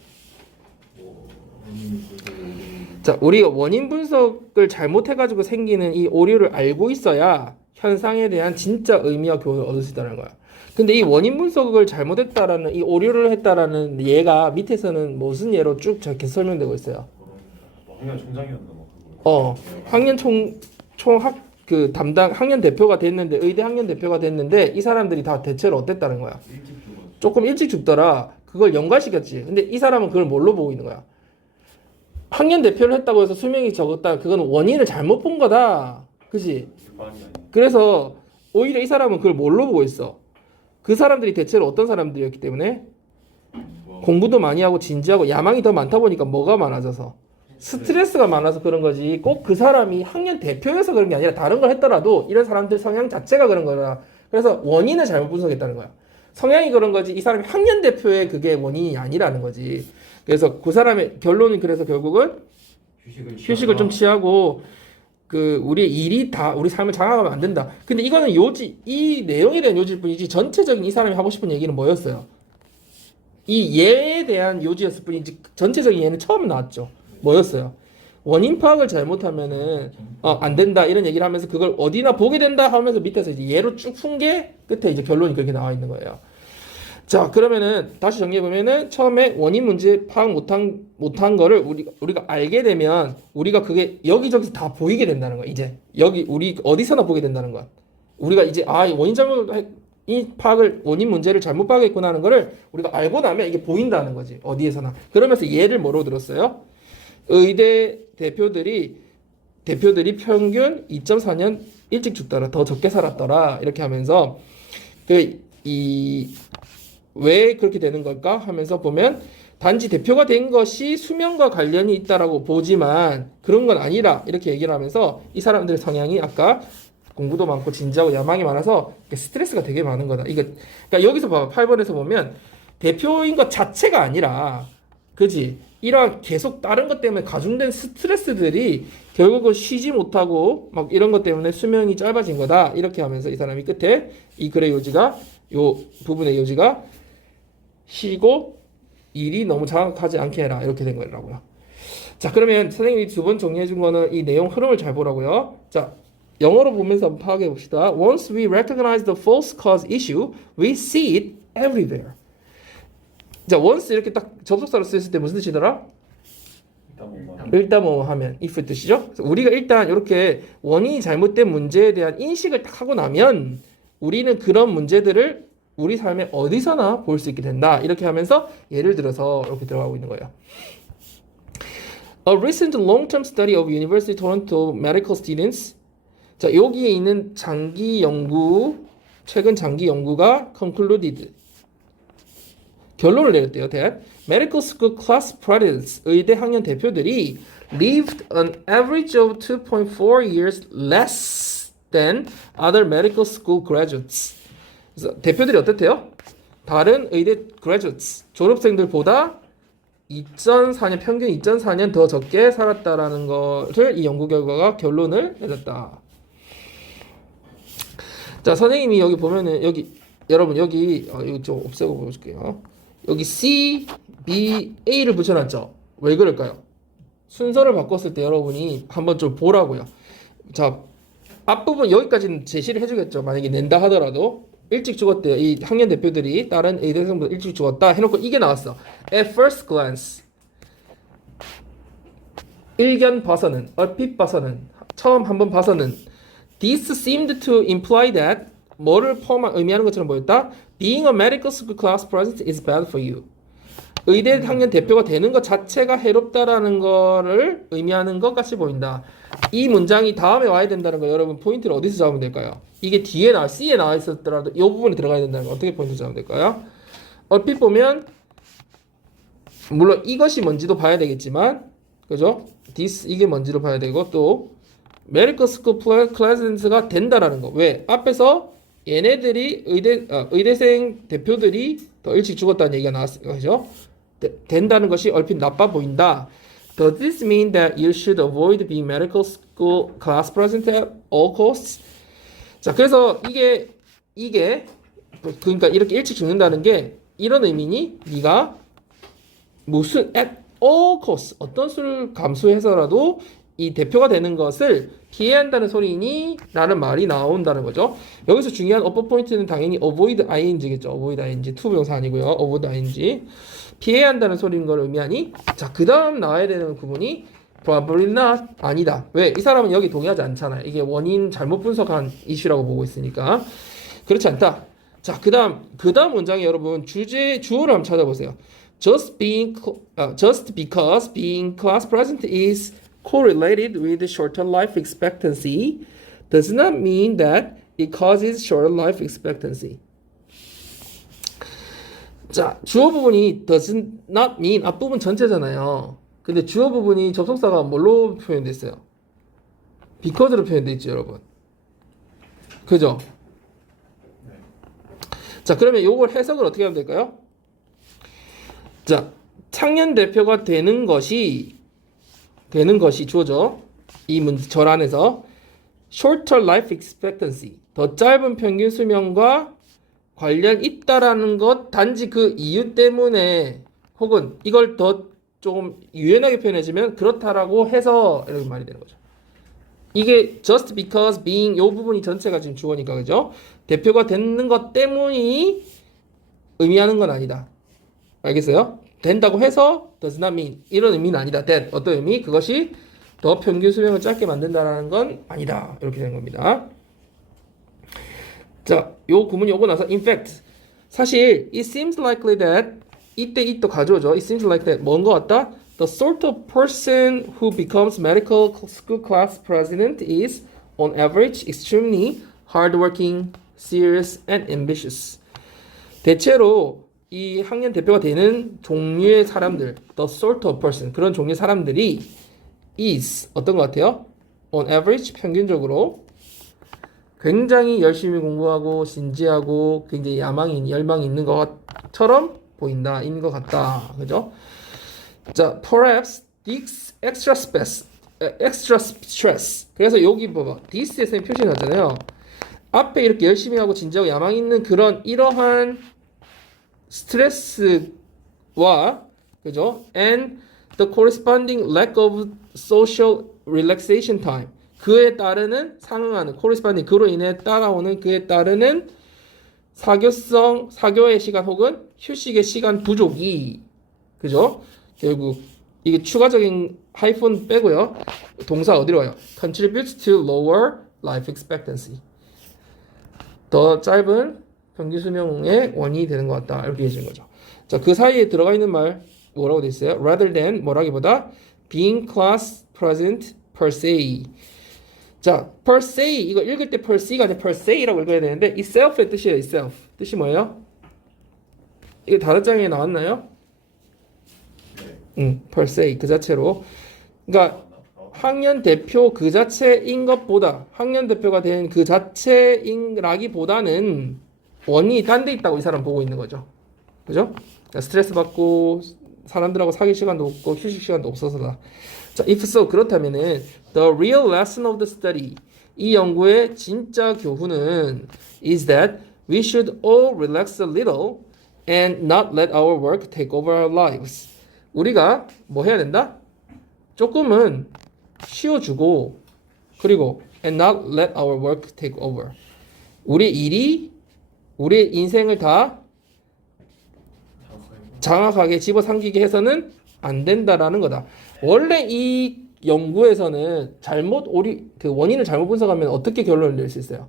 자, 우리가 원인 분석을 잘못해가지고 생기는 이 오류를 알고 있어야 현상에 대한 진짜 의미와 교훈을 얻을 수 있다는 거야. 근데 이 원인 분석을 잘못했다라는 이 오류를 했다라는 예가 밑에서는 무슨 예로 쭉 저렇게 설명되고 있어요. 학년 총장이었나 학년 총학 그 담당 학년 대표가 됐는데 의대 학년 대표가 됐는데 이 사람들이 다 대체로 어땠다는 거야. 조금 일찍 죽더라. 그걸 연관시켰지. 근데 이 사람은 그걸 뭘로 보고 있는 거야? 학년 대표를 했다고 해서 수명이 적었다. 그건 원인을 잘못 본 거다. 그지? 일반이 아니야. 그래서 오히려 이 사람은 그걸 뭘로 보고 있어? 그 사람들이 대체로 어떤 사람들이었기 때문에 공부도 많이 하고 진지하고 야망이 더 많다 보니까 뭐가 많아져서 스트레스가 많아서 그런 거지. 꼭 그 사람이 학년 대표여서 그런 게 아니라 다른 걸 했더라도 이런 사람들 성향 자체가 그런 거라. 그래서 원인을 잘못 분석했다는 거야. 성향이 그런 거지 이 사람이 학년 대표의 그게 원인이 아니라는 거지. 그래서 그 사람의 결론은 그래서 결국은 휴식을 좀 취하고 그 우리의 일이 다 우리 삶을 장악하면 안 된다. 근데 이거는 요지 이 내용에 대한 요지일 뿐이지 전체적인 이 사람이 하고 싶은 얘기는 뭐였어요? 이 예에 대한 요지였을 뿐이지 전체적인 예는 처음 나왔죠. 뭐였어요? 원인 파악을 잘못하면은 안 된다 이런 얘기를 하면서 그걸 어디나 보게 된다 하면서 밑에서 이제 예로 쭉 푼 게 끝에 이제 결론이 그렇게 나와 있는 거예요. 자 그러면은 다시 정리해 보면은 처음에 원인 문제 파악 못한 거를 우리가 알게 되면 우리가 그게 여기저기서 다 보이게 된다는 거야. 이제 여기 우리 어디서나 보게 된다는 거야. 우리가 이제 원인 잘못 이 파악을 원인 문제를 잘못 파악했구나 하는 거를 우리가 알고 나면 이게 보인다는 거지. 어디에서나. 그러면서 예를 뭐로 들었어요? 의대 대표들이 평균 2.4년 일찍 죽더라. 더 적게 살았더라. 이렇게 하면서 왜 그렇게 되는 걸까 하면서 보면 단지 대표가 된 것이 수명과 관련이 있다라고 보지만 그런 건 아니라 이렇게 얘기를 하면서 이 사람들의 성향이 아까 공부도 많고 진지하고 야망이 많아서 스트레스가 되게 많은 거다. 그러니까 여기서 봐봐. 8번에서 보면 대표인 것 자체가 아니라 그지? 이러한 계속 다른 것 때문에 가중된 스트레스들이 결국은 쉬지 못하고 막 이런 것 때문에 수명이 짧아진 거다. 이렇게 하면서 이 사람이 끝에 이 글의 요지가 요 부분의 요지가 쉬고 일이 너무 장악하지 않게 해라. 이렇게 된 거라고요. 자, 그러면 선생님이 두 번 정리해 준 거는 이 내용 흐름을 잘 보라고요. 자, 영어로 보면서 한번 파악해 봅시다. Once we recognize the false cause issue, we see it everywhere. 자, once 이렇게 딱 접속사로 쓰였을 때 무슨 뜻이더라? 일단 뭐 하면 if 뜻이죠. 그래서 우리가 일단 이렇게 원인이 잘못된 문제에 대한 인식을 딱 하고 나면 우리는 그런 문제들을 우리 삶에 어디서나 볼 수 있게 된다. 이렇게 하면서 예를 들어서 이렇게 들어가고 있는 거예요. A recent long-term study of University of Toronto medical students. 자, 여기에 있는 최근 장기 연구가 concluded. 결론을 내렸대요. that medical school class presidents, 의대 학년 대표들이 lived an average of 2.4 years less than other medical school graduates. 그래서 대표들이 어떻대요? 다른 의대 graduates, 졸업생들보다 2004년 평균 2004년 더 적게 살았다라는 것을 이 연구 결과가 결론을 내렸다. 자, 선생님이 여기 보면은 여러분 여기 이거 좀 없애고 보여줄게요. 여기 C, B, A를 붙여놨죠. 왜 그럴까요? 순서를 바꿨을 때 여러분이 한번 좀 보라고요. 자, 앞부분 여기까지는 제시를 해주겠죠. 만약에 낸다 하더라도 일찍 죽었대요. 이 학년 대표들이 다른 A대생보다 일찍 죽었다 해놓고 이게 나왔어. At first glance, 일견 봐서는, 얼핏 봐서는, 처음 한번 봐서는 This seemed to imply that 뭐를 의미하는 것처럼 보였다. Being a medical school class president is bad for you. 의대 학년 대표가 되는 것 자체가 해롭다라는 거를 의미하는 것 같이 보인다. 이 문장이 다음에 와야 된다는 거 여러분 포인트를 어디서 잡으면 될까요? 이게 뒤에 C에 나와 있었더라도 이 부분에 들어가야 된다는 거 어떻게 포인트 잡으면 될까요? 얼핏 보면 물론 이것이 뭔지도 봐야 되겠지만 그죠? This 이게 뭔지도 봐야 되고 또 medical school president가 된다라는 거. 왜? 앞에서 얘네들이 의대생 대표들이 더 일찍 죽었다는 얘기가 나왔어요. 그죠? 된다는 것이 얼핏 나빠 보인다. Does this mean that you should avoid being medical school class president at all costs? 자, 그래서 이게 그러니까 이렇게 일찍 죽는다는 게 이런 의미니? 네가 무슨 at all costs 어떤 수를 감수해서라도 이 대표가 되는 것을 피해야 한다는 소리니? 라는 말이 나온다는 거죠. 여기서 중요한 어법 포인트는 당연히 avoid ing겠죠. avoid ing, to 명사 아니고요. avoid ing. 피해야 한다는 소리인 걸 의미하니? 자, 그 다음 나와야 되는 부분이 probably not, 아니다. 왜? 이 사람은 여기 동의하지 않잖아요. 이게 원인 잘못 분석한 이슈라고 보고 있으니까. 그렇지 않다. 자, 그다음 문장에 여러분 주어를 한번 찾아보세요. Just because being class president is correlated with shorter life expectancy does not mean that it causes shorter life expectancy. 자, 주어 부분이 does not mean 앞부분 전체잖아요. 근데 주어 부분이 접속사가 뭘로 표현됐어요? because로 표현돼 있죠, 여러분. 그죠? 자, 그러면 요걸 해석을 어떻게 하면 될까요? 자, 청년 대표가 되는 것이 주어죠. 이 절 안에서 shorter life expectancy, 더 짧은 평균 수명과 관련 있다라는 것, 단지 그 이유 때문에 혹은 이걸 더 조금 유연하게 표현해주면 그렇다라고 해서 이렇게 말이 되는 거죠. 이게 just because being 요 부분이 전체가 지금 주어니까 그죠? 대표가 되는 것 때문이 의미하는 건 아니다. 알겠어요? 된다고 해서 does not mean 이런 의미는 아니다. that 어떤 의미? 그것이 더 평균 수명을 짧게 만든다라는 건 아니다. 이렇게 되는 겁니다. 자, 요 구문이 오고 나서 in fact 사실 it seems likely that 이때 it도 가져오죠. it seems like that 뭔 것 같다? The sort of person who becomes medical school class president is on average extremely hardworking, serious and ambitious. 대체로 이 학년 대표가 되는 종류의 사람들, the sort of person 그런 종류의 사람들이 is 어떤 것 같아요? On average 평균적으로 굉장히 열심히 공부하고 진지하고 굉장히 열망이 있는 것처럼 보인다, 있는 것 같다, 그죠? 자, perhaps this extra stress. 그래서 여기 봐봐, this에 선생님 표시해놨잖아요. 앞에 이렇게 열심히 하고 진지하고 야망 있는 그런 이러한 스트레스와 그죠? And the corresponding lack of social relaxation time. 그에 따르는 상응하는 corresponding 그로 인해 따라오는 그에 따르는 사교의 시간 혹은 휴식의 시간 부족이 그죠? 결국 이게 추가적인 하이폰 빼고요. 동사 어디로 와요? contributes to lower life expectancy. 더 짧은 평균 수명의 원인이 되는 것 같다. 이렇게 해주는 거죠. 자, 그 사이에 들어가 있는 말 뭐라고 돼 있어요? rather than 뭐라기보다 being class president per se. 자, per se 이거 읽을 때 per se가 아니라 per se라고 읽어야 되는데 itself의 뜻이에요. itself. 뜻이 뭐예요? 이게 다른 장에 나왔나요? per se 그 자체로. 그러니까 학년 대표 그 자체인 것보다 학년 대표가 된 그 자체인라기보다는 원인이 딴 데 있다고 이 사람 보고 있는 거죠. 그죠? 그러니까 스트레스 받고 사람들하고 사귈 시간도 없고 휴식 시간도 없어서다. 자, if so 그렇다면은 the real lesson of the study 이 연구의 진짜 교훈은 is that we should all relax a little and not let our work take over our lives. 우리가 뭐 해야 된다? 조금은 쉬어주고 그리고 and not let our work take over. 우리 일이 우리의 인생을 다 장악하게 집어삼키게 해서는 안 된다라는 거다. 원래 이 연구에서는 그 원인을 잘못 분석하면 어떻게 결론을 낼 수 있어요?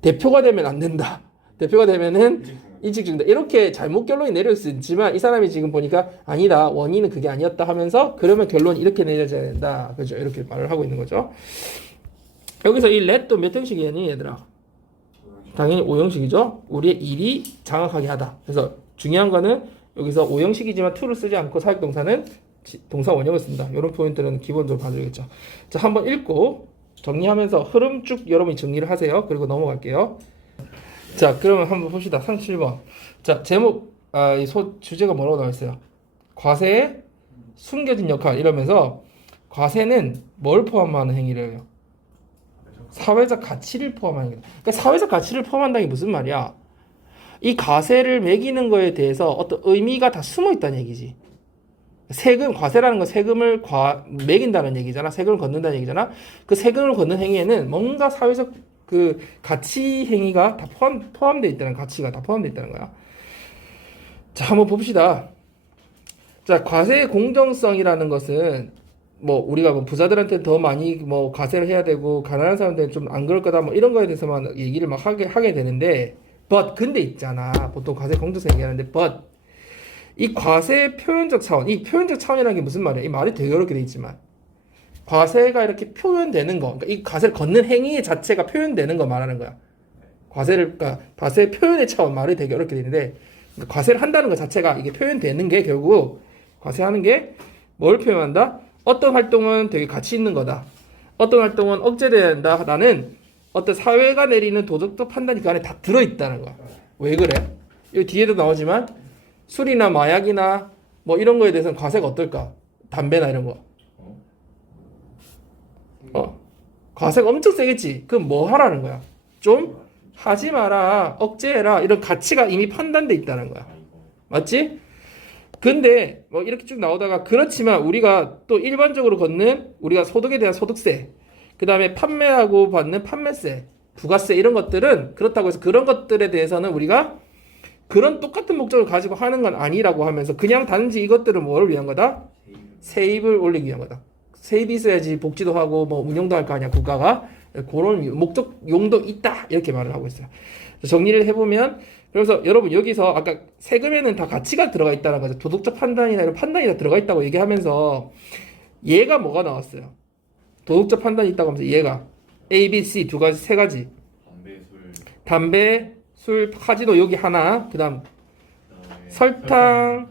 대표가 되면 안 된다. 대표가 되면은 일찍 죽는다. 이렇게 잘못 결론이 내릴 수 있지만 이 사람이 지금 보니까 아니다. 원인은 그게 아니었다 하면서 그러면 결론이 이렇게 내려져야 된다. 그죠? 이렇게 말을 하고 있는 거죠. 여기서 이 let도 몇 형식이니 얘들아? 당연히 5형식이죠. 우리의 일이 장악하게 하다. 그래서 중요한 거는 여기서 5형식이지만 to를 쓰지 않고 사역동사는 동사 원형을 쓴다. 이런 포인트는 기본적으로 봐줘야겠죠. 자, 한번 읽고 정리하면서 흐름 쭉 여러분이 정리를 하세요. 그리고 넘어갈게요. 자, 그러면 한번 봅시다. 37번. 자, 제목, 주제가 뭐라고 나와 있어요? 과세의 숨겨진 역할 이러면서 과세는 뭘 포함하는 행위래요? 사회적 가치를 포함하는 행위. 그러니까 사회적 가치를 포함한다는 게 무슨 말이야? 이 과세를 매기는 거에 대해서 어떤 의미가 다 숨어 있다는 얘기지. 과세라는 건 세금을 매긴다는 얘기잖아. 세금을 걷는다는 얘기잖아. 그 세금을 걷는 행위에는 뭔가 사회적 그 가치 행위가 다 포함되어 있다는 가치가 다 포함되어 있다는 거야. 자, 한번 봅시다. 자, 과세의 공정성이라는 것은 뭐 우리가 뭐 부자들한테 더 많이 뭐 과세를 해야 되고 가난한 사람들은 좀 안 그럴 거다 뭐 이런 거에 대해서만 얘기를 막 하게 되는데 but 근데 있잖아. 보통 과세 공동생 얘기하는데 but 이 과세 표현적 차원, 이 표현적 차원이라는 게 무슨 말이야? 이 말이 되게 어렵게 돼 있지만 과세가 이렇게 표현되는 거, 그러니까 이 과세를 걷는 행위 자체가 표현되는 거 말하는 거야. 과세를, 그러니까 과세 표현의 차원 말이 되게 어렵게 되는데 그러니까 과세를 한다는 것 자체가 이게 표현되는 게 결국 과세하는 게 뭘 표현한다? 어떤 활동은 되게 가치 있는 거다. 어떤 활동은 억제된다. 나는 어떤 사회가 내리는 도덕적 판단이 그 안에 다 들어있다는 거야. 왜 그래? 여기 뒤에도 나오지만 술이나 마약이나 뭐 이런 거에 대해서는 과세가 어떨까? 담배나 이런 거. 과세가 엄청 세겠지. 그럼 뭐 하라는 거야? 좀 하지 마라, 억제해라 이런 가치가 이미 판단돼 있다는 거야. 맞지? 근데 뭐 이렇게 쭉 나오다가 그렇지만 우리가 또 일반적으로 걷는 우리가 소득에 대한 소득세, 그 다음에 판매하고 받는 판매세, 부가세 이런 것들은 그렇다고 해서 그런 것들에 대해서는 우리가 그런 똑같은 목적을 가지고 하는 건 아니라고 하면서 그냥 단지 이것들은 뭐를 위한 거다? 세입을 올리기 위한 거다. 세입이 있어야지 복지도 하고 뭐 운영도 할 거 아니야 국가가. 그런 목적 용도 있다 이렇게 말을 하고 있어요. 정리를 해보면 그래서 여러분 여기서 아까 세금에는 다 가치가 들어가 있다는 거죠. 도덕적 판단이나 이런 판단이 다 들어가 있다고 얘기하면서 얘가 뭐가 나왔어요? 도덕적 판단이 있다고 하면서 얘가 A, B, C 두 가지 세 가지 담배, 술, 카지노 여기 하나 그 다음 설탕이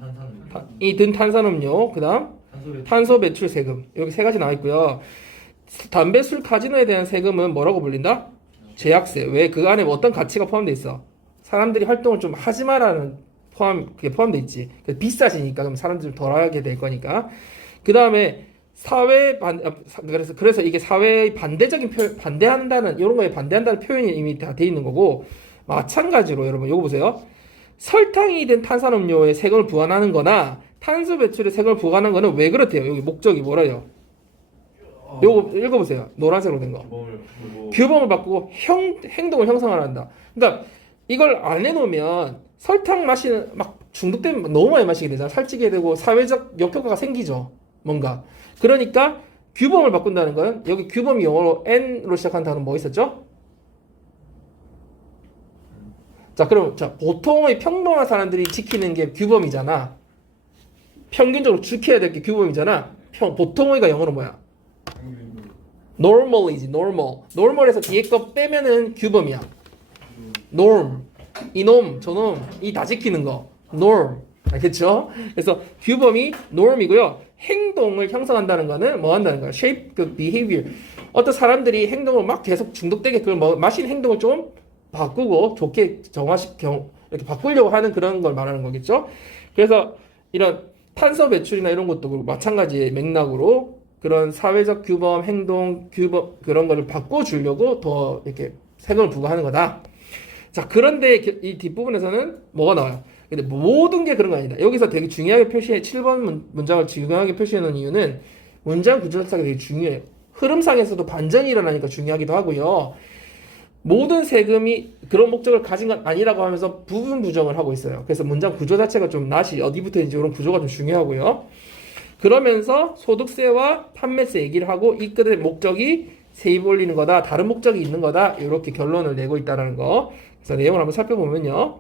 든 탄산음료 그 다음 탄소 배출 세금 여기 세 가지 나와 있고요. 담배, 술, 카지노에 대한 세금은 뭐라고 불린다? 제약세. 왜? 그 안에 어떤 가치가 포함되어 있어? 사람들이 활동을 좀 하지 마라는 그게 포함되어 있지. 비싸지니까 그럼 사람들이 덜 하게 될 거니까. 그 다음에 그래서 이게 사회의 반대적인 반대한다는 이런 거에 반대한다는 표현이 이미 다 돼 있는 거고 마찬가지로 여러분 요거 보세요. 설탕이 된 탄산음료에 세금을 부과하는 거나 탄소 배출에 세금을 부과하는 거는 왜 그렇대요? 여기 목적이 뭐래요? 요거 읽어보세요. 노란색으로 된 거. 규범을 바꾸고 행동을 형성한다. 그러니까 이걸 안 해놓으면 설탕 마시는 막 중독되면 너무 많이 마시게 되잖아. 살찌게 되고 사회적 역효과가 생기죠. 뭔가. 그러니까 규범을 바꾼다는 건 여기 규범이 영어로 N로 시작한 단어 뭐 있었죠? 자, 그럼 보통의 평범한 사람들이 지키는 게 규범이잖아. 평균적으로 지켜야 될 게 규범이잖아. 보통의가 영어로 뭐야? normal이지, normal. normal에서 뒤에 거 빼면은 규범이야. norm. 이놈, 저놈, 이 다 지키는 거. norm. 알겠죠? 그래서 규범이 norm이고요. 행동을 형성한다는 거는 뭐 한다는 거야? shape the behavior. 어떤 사람들이 행동을 막 계속 중독되게 그걸 마신 행동을 좀 바꾸고 좋게 이렇게 바꾸려고 하는 그런 걸 말하는 거겠죠? 그래서 이런 탄소 배출이나 이런 것도 마찬가지의 맥락으로 그런 사회적 규범, 행동, 규범 그런 거를 바꿔주려고 더 이렇게 세금을 부과하는 거다. 자, 그런데 이 뒷부분에서는 뭐가 나와요? 근데 모든 게 그런 거 아니다. 여기서 되게 중요하게 7번 문장을 중요하게 표시해 놓은 이유는 문장 구조 자체가 되게 중요해요. 흐름상에서도 반전이 일어나니까 중요하기도 하고요. 모든 세금이 그런 목적을 가진 건 아니라고 하면서 부분 부정을 하고 있어요. 그래서 문장 구조 자체가 좀 낫이 어디부터 인지 이런 구조가 좀 중요하고요. 그러면서 소득세와 판매세 얘기를 하고 이 끝의 목적이 세입 올리는 거다. 다른 목적이 있는 거다. 이렇게 결론을 내고 있다는 거. 그래서 내용을 한번 살펴보면요.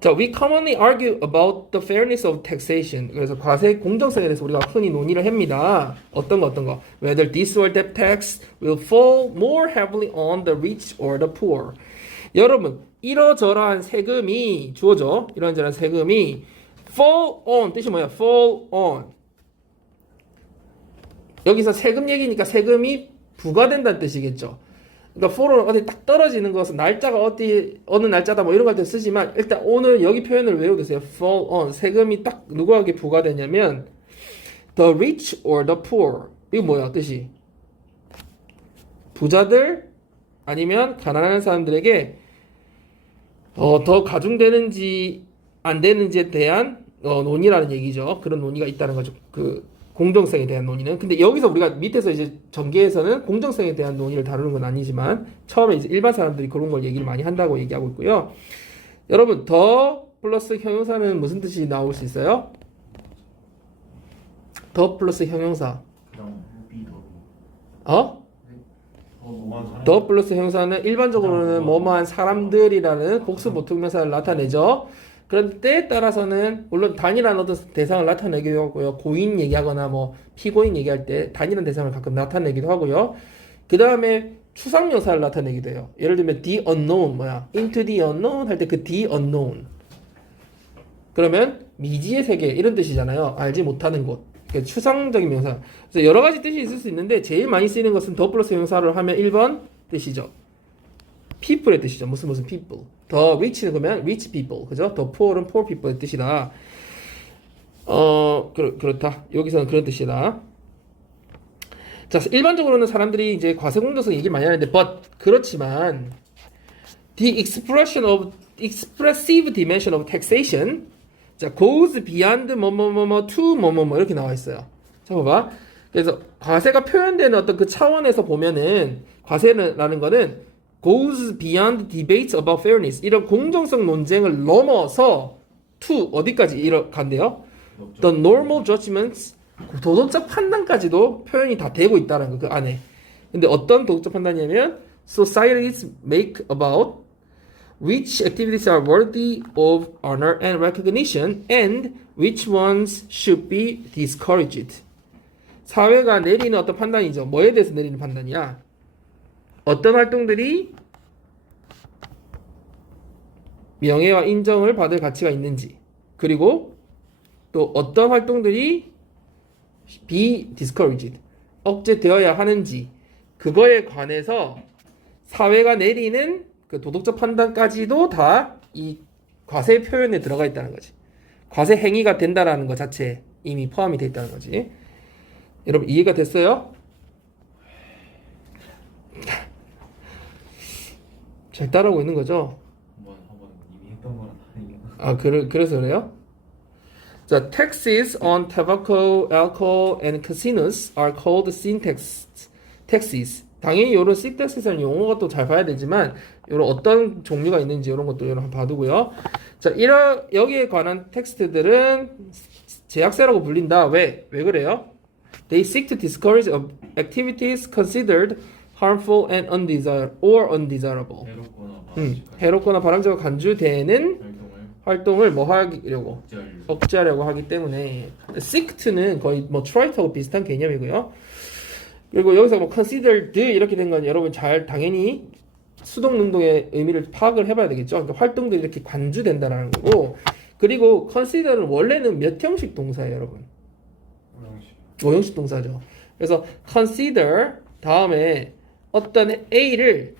자, we commonly argue about the fairness of taxation. 그래서 과세 공정성에 대해서 우리가 흔히 논의를 합니다. 어떤 거. Whether this or that tax will fall more heavily on the rich or the poor. 여러분, 이러저러한 세금이 주어져. 이러저러한 세금이 fall on 뜻이 뭐야? fall on. 여기서 세금 얘기니까 세금이 부과된다는 뜻이겠죠. 그러니까 fall은 어디 딱 떨어지는 것은 날짜가 어느 날짜다 뭐 이런 걸 때 쓰지만 일단 오늘 여기 표현을 외워두세요. fall on 세금이 딱 누구에게 부과되냐면 the rich or the poor. 이거 뭐야 뜻이? 부자들 아니면 가난한 사람들에게 더 가중되는지 안 되는지에 대한 논의라는 얘기죠. 그런 논의가 있다는 거죠. 그 공정성에 대한 논의는. 근데 여기서 우리가 밑에서 이제 전개에서는 공정성에 대한 논의를 다루는 건 아니지만 처음에 이제 일반 사람들이 그런 걸 얘기를 많이 한다고 얘기하고 있고요. 여러분 더 플러스 형용사는 무슨 뜻이 나올 수 있어요? 더 플러스 형용사. 뭐만 사람. 더 플러스 형사는 일반적으로는 뭐뭐한 사람들이라는 복수 보통 명사를 나타내죠. 그런 때에 따라서는 물론 단이라는 어떤 대상을 나타내기도 하고요. 고인 얘기하거나 뭐 피고인 얘기할 때 단이라는 대상을 가끔 나타내기도 하고요. 그 다음에 추상명사를 나타내기도 해요. 예를 들면 the unknown 뭐야? into the unknown 할 때 그 the unknown 그러면 미지의 세계 이런 뜻이잖아요. 알지 못하는 곳. 그러니까 추상적인 명사. 그래서 여러 가지 뜻이 있을 수 있는데 제일 많이 쓰이는 것은 더 플러스 명사를 하면 1번 뜻이죠. people의 뜻이죠. 무슨 people. 더 rich는 그러면 rich people. 그죠? 더 poor은 poor people의 뜻이다. 그렇다. 여기서는 그런 뜻이다. 자, 일반적으로는 사람들이 이제 과세 공정성 얘기를 많이 하는데 but 그렇지만 the expressive dimension of taxation 자, goes beyond 뭐뭐뭐뭐 to 뭐뭐뭐 이렇게 나와 있어요. 자, 봐봐. 그래서 과세가 표현되는 어떤 그 차원에서 보면은 과세라는 거는 goes beyond debates about fairness 이런 공정성 논쟁을 넘어서 to 어디까지 간대요? The normal judgments 도덕적 판단까지도 표현이 다 되고 있다는 거 그 안에. 근데 어떤 도덕적 판단이냐면 societies make about which activities are worthy of honor and recognition and which ones should be discouraged. 사회가 내리는 어떤 판단이죠. 뭐에 대해서 내리는 판단이야? 어떤 활동들이 명예와 인정을 받을 가치가 있는지 그리고 또 어떤 활동들이 be discouraged 억제되어야 하는지 그거에 관해서 사회가 내리는 그 도덕적 판단까지도 다 이 과세 표현에 들어가 있다는 거지. 과세 행위가 된다라는 것 자체에 이미 포함이 돼 있다는 거지. 여러분 이해가 됐어요? 잘 따라오고 있는 거죠? 한번 이미 했던 거랑 다르니까. 아, 그래서 그래요? 자, taxes on tobacco, alcohol, and casinos are called sin taxes. 당연히 이런 sin taxes라는 용어가 또 잘 봐야 되지만 이런 어떤 종류가 있는지 이런 것도 한번 봐두고요. 자, 여기에 관한 텍스트들은 제약세라고 불린다. 왜 그래요? They seek to discourage activities considered harmful and undesirable. 해롭거나 바람직하고 간주되는 활동을 뭐 하려고? 억제하려고 하기 때문에 seek는 거의 뭐 try하고 비슷한 개념이고요. 그리고 여기서 뭐 considered 이렇게 된 건 여러분 잘 당연히 수동능동의 의미를 파악을 해봐야 되겠죠. 그러니까 활동들이 이렇게 관주된다라는 거고 그리고 consider는 원래는 몇 형식 동사예요, 여러분? 5형식 동사죠. 그래서 consider 다음에 어떤 A를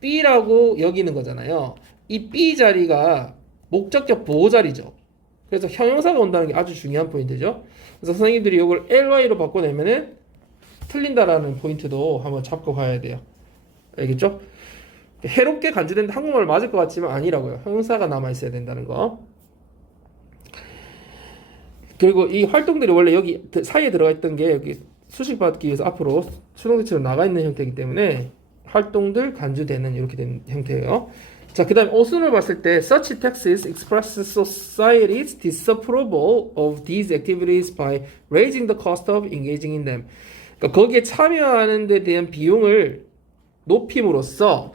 B라고 여기는 거잖아요. 이 B 자리가 목적격 보호 자리죠. 그래서 형용사가 온다는 게 아주 중요한 포인트죠. 그래서 선생님들이 이걸 LY로 바꿔내면은 틀린다라는 포인트도 한번 잡고 가야 돼요. 알겠죠? 해롭게 간주된다 한국말 맞을 것 같지만 아니라고요. 형용사가 남아있어야 된다는 거. 그리고 이 활동들이 원래 여기 사이에 들어가 있던 게 여기 수식받기 위해서 앞으로 수동태처럼 나가 있는 형태이기 때문에 활동들 간주되는 이렇게 된 형태예요. 자, 그 다음에 어순을 봤을 때 such taxes express society's disapproval of these activities by raising the cost of engaging in them. 그러니까 거기에 참여하는 데 대한 비용을 높임으로써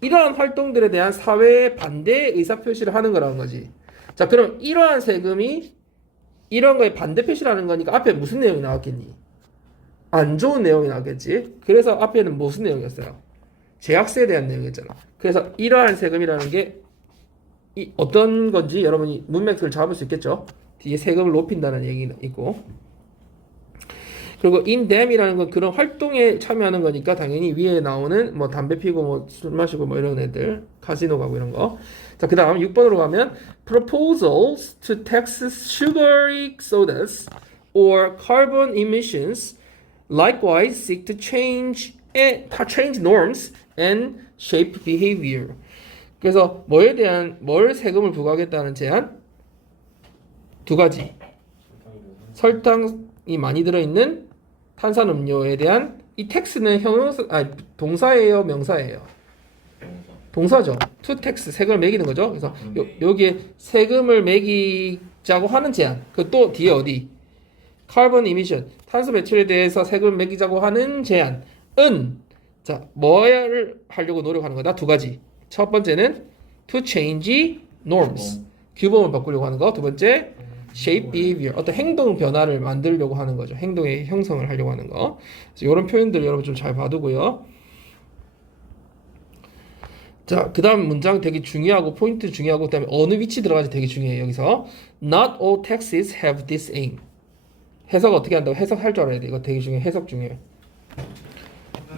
이러한 활동들에 대한 사회의 반대 의사표시를 하는 거라는 거지. 자, 그럼 이러한 세금이 이런 거에 반대 표시를 하는 거니까 앞에 무슨 내용이 나왔겠니? 안 좋은 내용이 나왔겠지. 그래서 앞에는 무슨 내용이었어요? 제약세에 대한 내용이었잖아. 그래서 이러한 세금이라는 게 어떤 건지 여러분이 문맥을 잡을 수 있겠죠. 뒤에 세금을 높인다는 얘기가 있고 그리고 in them이라는 건 그런 활동에 참여하는 거니까 당연히 위에 나오는 뭐 담배 피고 뭐 술 마시고 뭐 이런 애들 카지노 가고 이런 거. 자, 그 다음 6번으로 가면 proposals to tax sugary sodas or carbon emissions likewise seek to change norms and shape behavior. 그래서 뭘 세금을 부과하겠다는 제안? 두 가지. 설탕이 많이 들어있는 탄산음료에 대한 이 텍스는 동사예요, 명사예요? 동사죠. to tax 세금을 매기는 거죠. 그래서 여기에 세금을 매기자고 하는 제안. 그 또 뒤에 어디? carbon emission 탄소 배출에 대해서 세금을 매기자고 하는 제안은 자, 뭐를 하려고 노력하는 거다? 두 가지. 첫 번째는 to change norms. 규범을 바꾸려고 하는 거. 두 번째, shape behavior. 어떤 행동 변화를 만들려고 하는 거죠. 행동의 형성을 하려고 하는 거. 그래서 이런 표현들 여러분 좀 잘 봐두고요. 자, 그 다음 문장 되게 중요하고 포인트 중요하고 그다음에 어느 위치 들어가지 되게 중요해요. 여기서 Not all taxes have this aim. 해석 어떻게 한다고? 해석할 줄 알아야 돼. 이거 되게 중요해. 해석 중요해.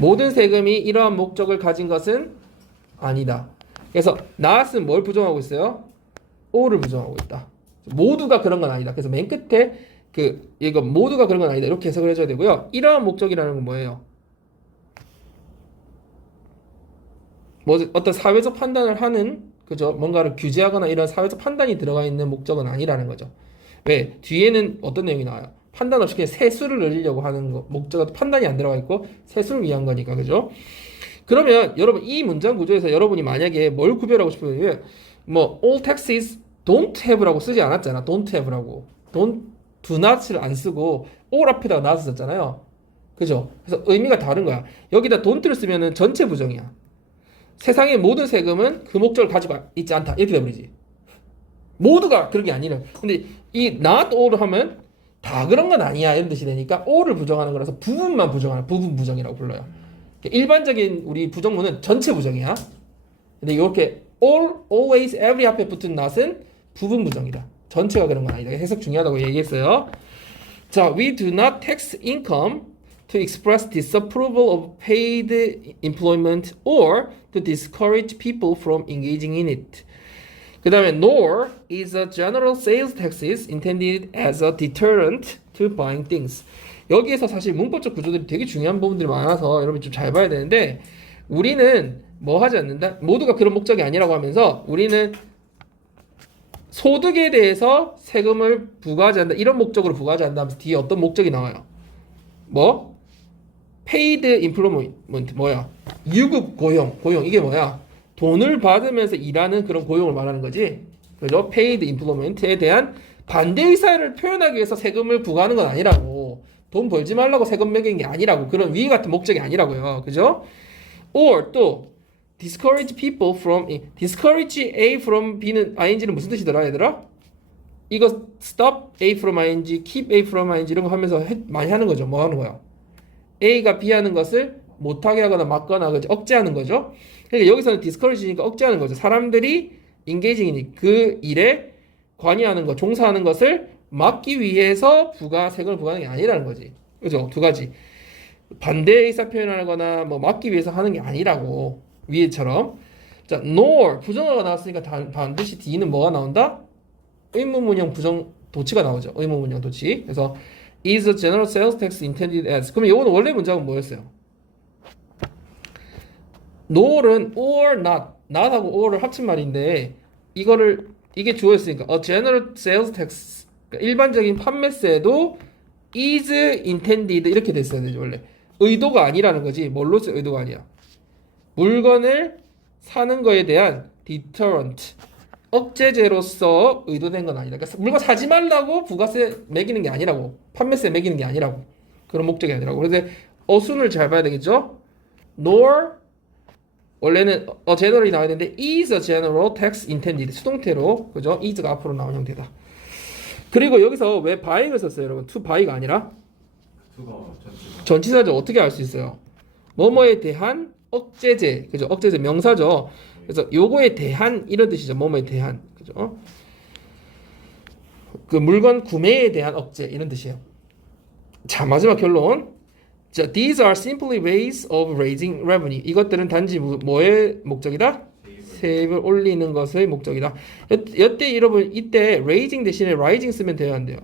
모든 세금이 이러한 목적을 가진 것은 아니다. 그래서 not은 뭘 부정하고 있어요? all을 부정하고 있다. 모두가 그런 건 아니다. 그래서 맨 끝에 이거 모두가 그런 건 아니다. 이렇게 해석을 해줘야 되고요. 이러한 목적이라는 건 뭐예요? 뭐 어떤 사회적 판단을 하는 그죠? 뭔가를 규제하거나 이런 사회적 판단이 들어가 있는 목적은 아니라는 거죠. 왜? 뒤에는 어떤 내용이 나와요? 판단 없이 그냥 세수를 늘리려고 하는 거 목적은 판단이 안 들어가 있고 세수를 위한 거니까 그죠? 그러면 여러분 이 문장 구조에서 여러분이 만약에 뭘 구별하고 싶으면 뭐 all taxes don't have라고 쓰지 않았잖아. don't have라고 do not을 안 쓰고 all 앞에다가 not을 썼잖아요. 그죠? 그래서 의미가 다른 거야. 여기다 don't를 쓰면은 전체 부정이야. 세상의 모든 세금은 그 목적을 가지고 있지 않다. 이렇게 돼버리지. 모두가 그런 게 아니라. 근데 이 not all을 하면 다 그런 건 아니야. 이런 뜻이 되니까 all을 부정하는 거라서 부분만 부정하는 부분 부정이라고 불러요. 일반적인 우리 부정문은 전체 부정이야. 근데 이렇게 all, always, every 앞에 붙은 not은 부분 부정이다. 전체가 그런 건 아니다. 해석 중요하다고 얘기했어요. 자, we do not tax income to express disapproval of paid employment or to discourage people from engaging in it. 그 다음에 nor is a general sales taxes intended as a deterrent to buying things. 여기에서 사실 문법적 구조들이 되게 중요한 부분들이 많아서 여러분 좀 잘 봐야 되는데 우리는 뭐 하지 않는다? 모두가 그런 목적이 아니라고 하면서 우리는 소득에 대해서 세금을 부과하지 않는다. 이런 목적으로 부과하지 않는다 하면서 뒤에 어떤 목적이 나와요? 뭐? paid employment 뭐야? 유급 고용 이게 뭐야? 돈을 받으면서 일하는 그런 고용을 말하는 거지. 그죠? paid employment에 대한 반대 의사를 표현하기 위해서 세금을 부과하는 건 아니라고. 돈 벌지 말라고 세금 매기는 게 아니라고. 그런 위의 같은 목적이 아니라고요. 그죠? or 또 discourage people from discourage A from B는 ing는 무슨 뜻이더라 얘들아? 이거 stop A from ing, keep A from ing 이런 거 하면서 많이 하는 거죠. 뭐 하는 거야? A가 B 하는 것을 못하게 하거나 막거나 그죠? 억제하는 거죠. 그러니까 여기서는 discourage니까 억제하는 거죠. 사람들이 engaging이니 그 일에 관여하는 것, 종사하는 것을 막기 위해서 세금을 부과하는 게 아니라는 거지. 그죠? 두 가지. 반대 의사 표현하거나 뭐 막기 위해서 하는 게 아니라고. 위에처럼. 자, nor 부정어가 나왔으니까 반드시 D는 뭐가 나온다? 의문문형 부정 도치가 나오죠. 의문문형 도치. 그래서 is a general sales tax intended as. 그러면 이거는 원래 문장은 뭐였어요? nor은 or not하고 or를 합친 말인데 이게 주어였으니까 a general sales tax 그러니까 일반적인 판매세도 is intended 이렇게 됐어야 되죠 원래. 의도가 아니라는 거지. 뭘로서 의도가 아니야. 물건을 사는 거에 대한 deterrent 억제제로서 의도된 건 아니다. 그러니까 물건 사지 말라고 부가세 매기는 게 아니라고. 판매세 매기는 게 아니라고. 그런 목적이 아니라고. 그래서 어순을 잘 봐야 되겠죠. nor 원래는 general이 나와야 되는데 is a general tax intended 수동태로 그죠? is가 앞으로 나온 형태다. 그리고 여기서 왜 buy를 썼어요, 여러분? to buy가 아니라 전치사죠. 어떻게 알 수 있어요? 뭐뭐에 대한 억제제, 그죠? 억제제 명사죠. 그래서 요거에 대한 이런 뜻이죠. 뭐뭐에 대한, 그죠? 그 물건 구매에 대한 억제 이런 뜻이에요. 자, 마지막 결론. 자, these are simply ways of raising revenue. 이것들은 단지 뭐의 목적이다? 세입을 올리는 것의 목적이다. 이때 여러분 이때 raising 대신에 rising 쓰면 돼요, 안 돼요?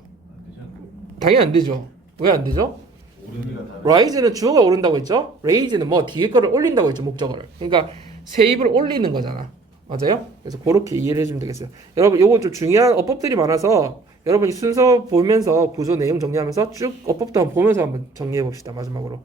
당연히 안 되죠. 왜 안 되죠? rise는 주어가 오른다고 했죠. raise는 뭐 뒤에 거를 올린다고 했죠, 목적어를. 그러니까 세입을 올리는 거잖아. 맞아요? 그래서 그렇게 이해를 해주면 되겠어요. 여러분 요거 좀 중요한 어법들이 많아서 여러분이 순서 보면서 구조 내용 정리하면서 쭉 어법도 한번 보면서 한번 정리해 봅시다. 마지막으로.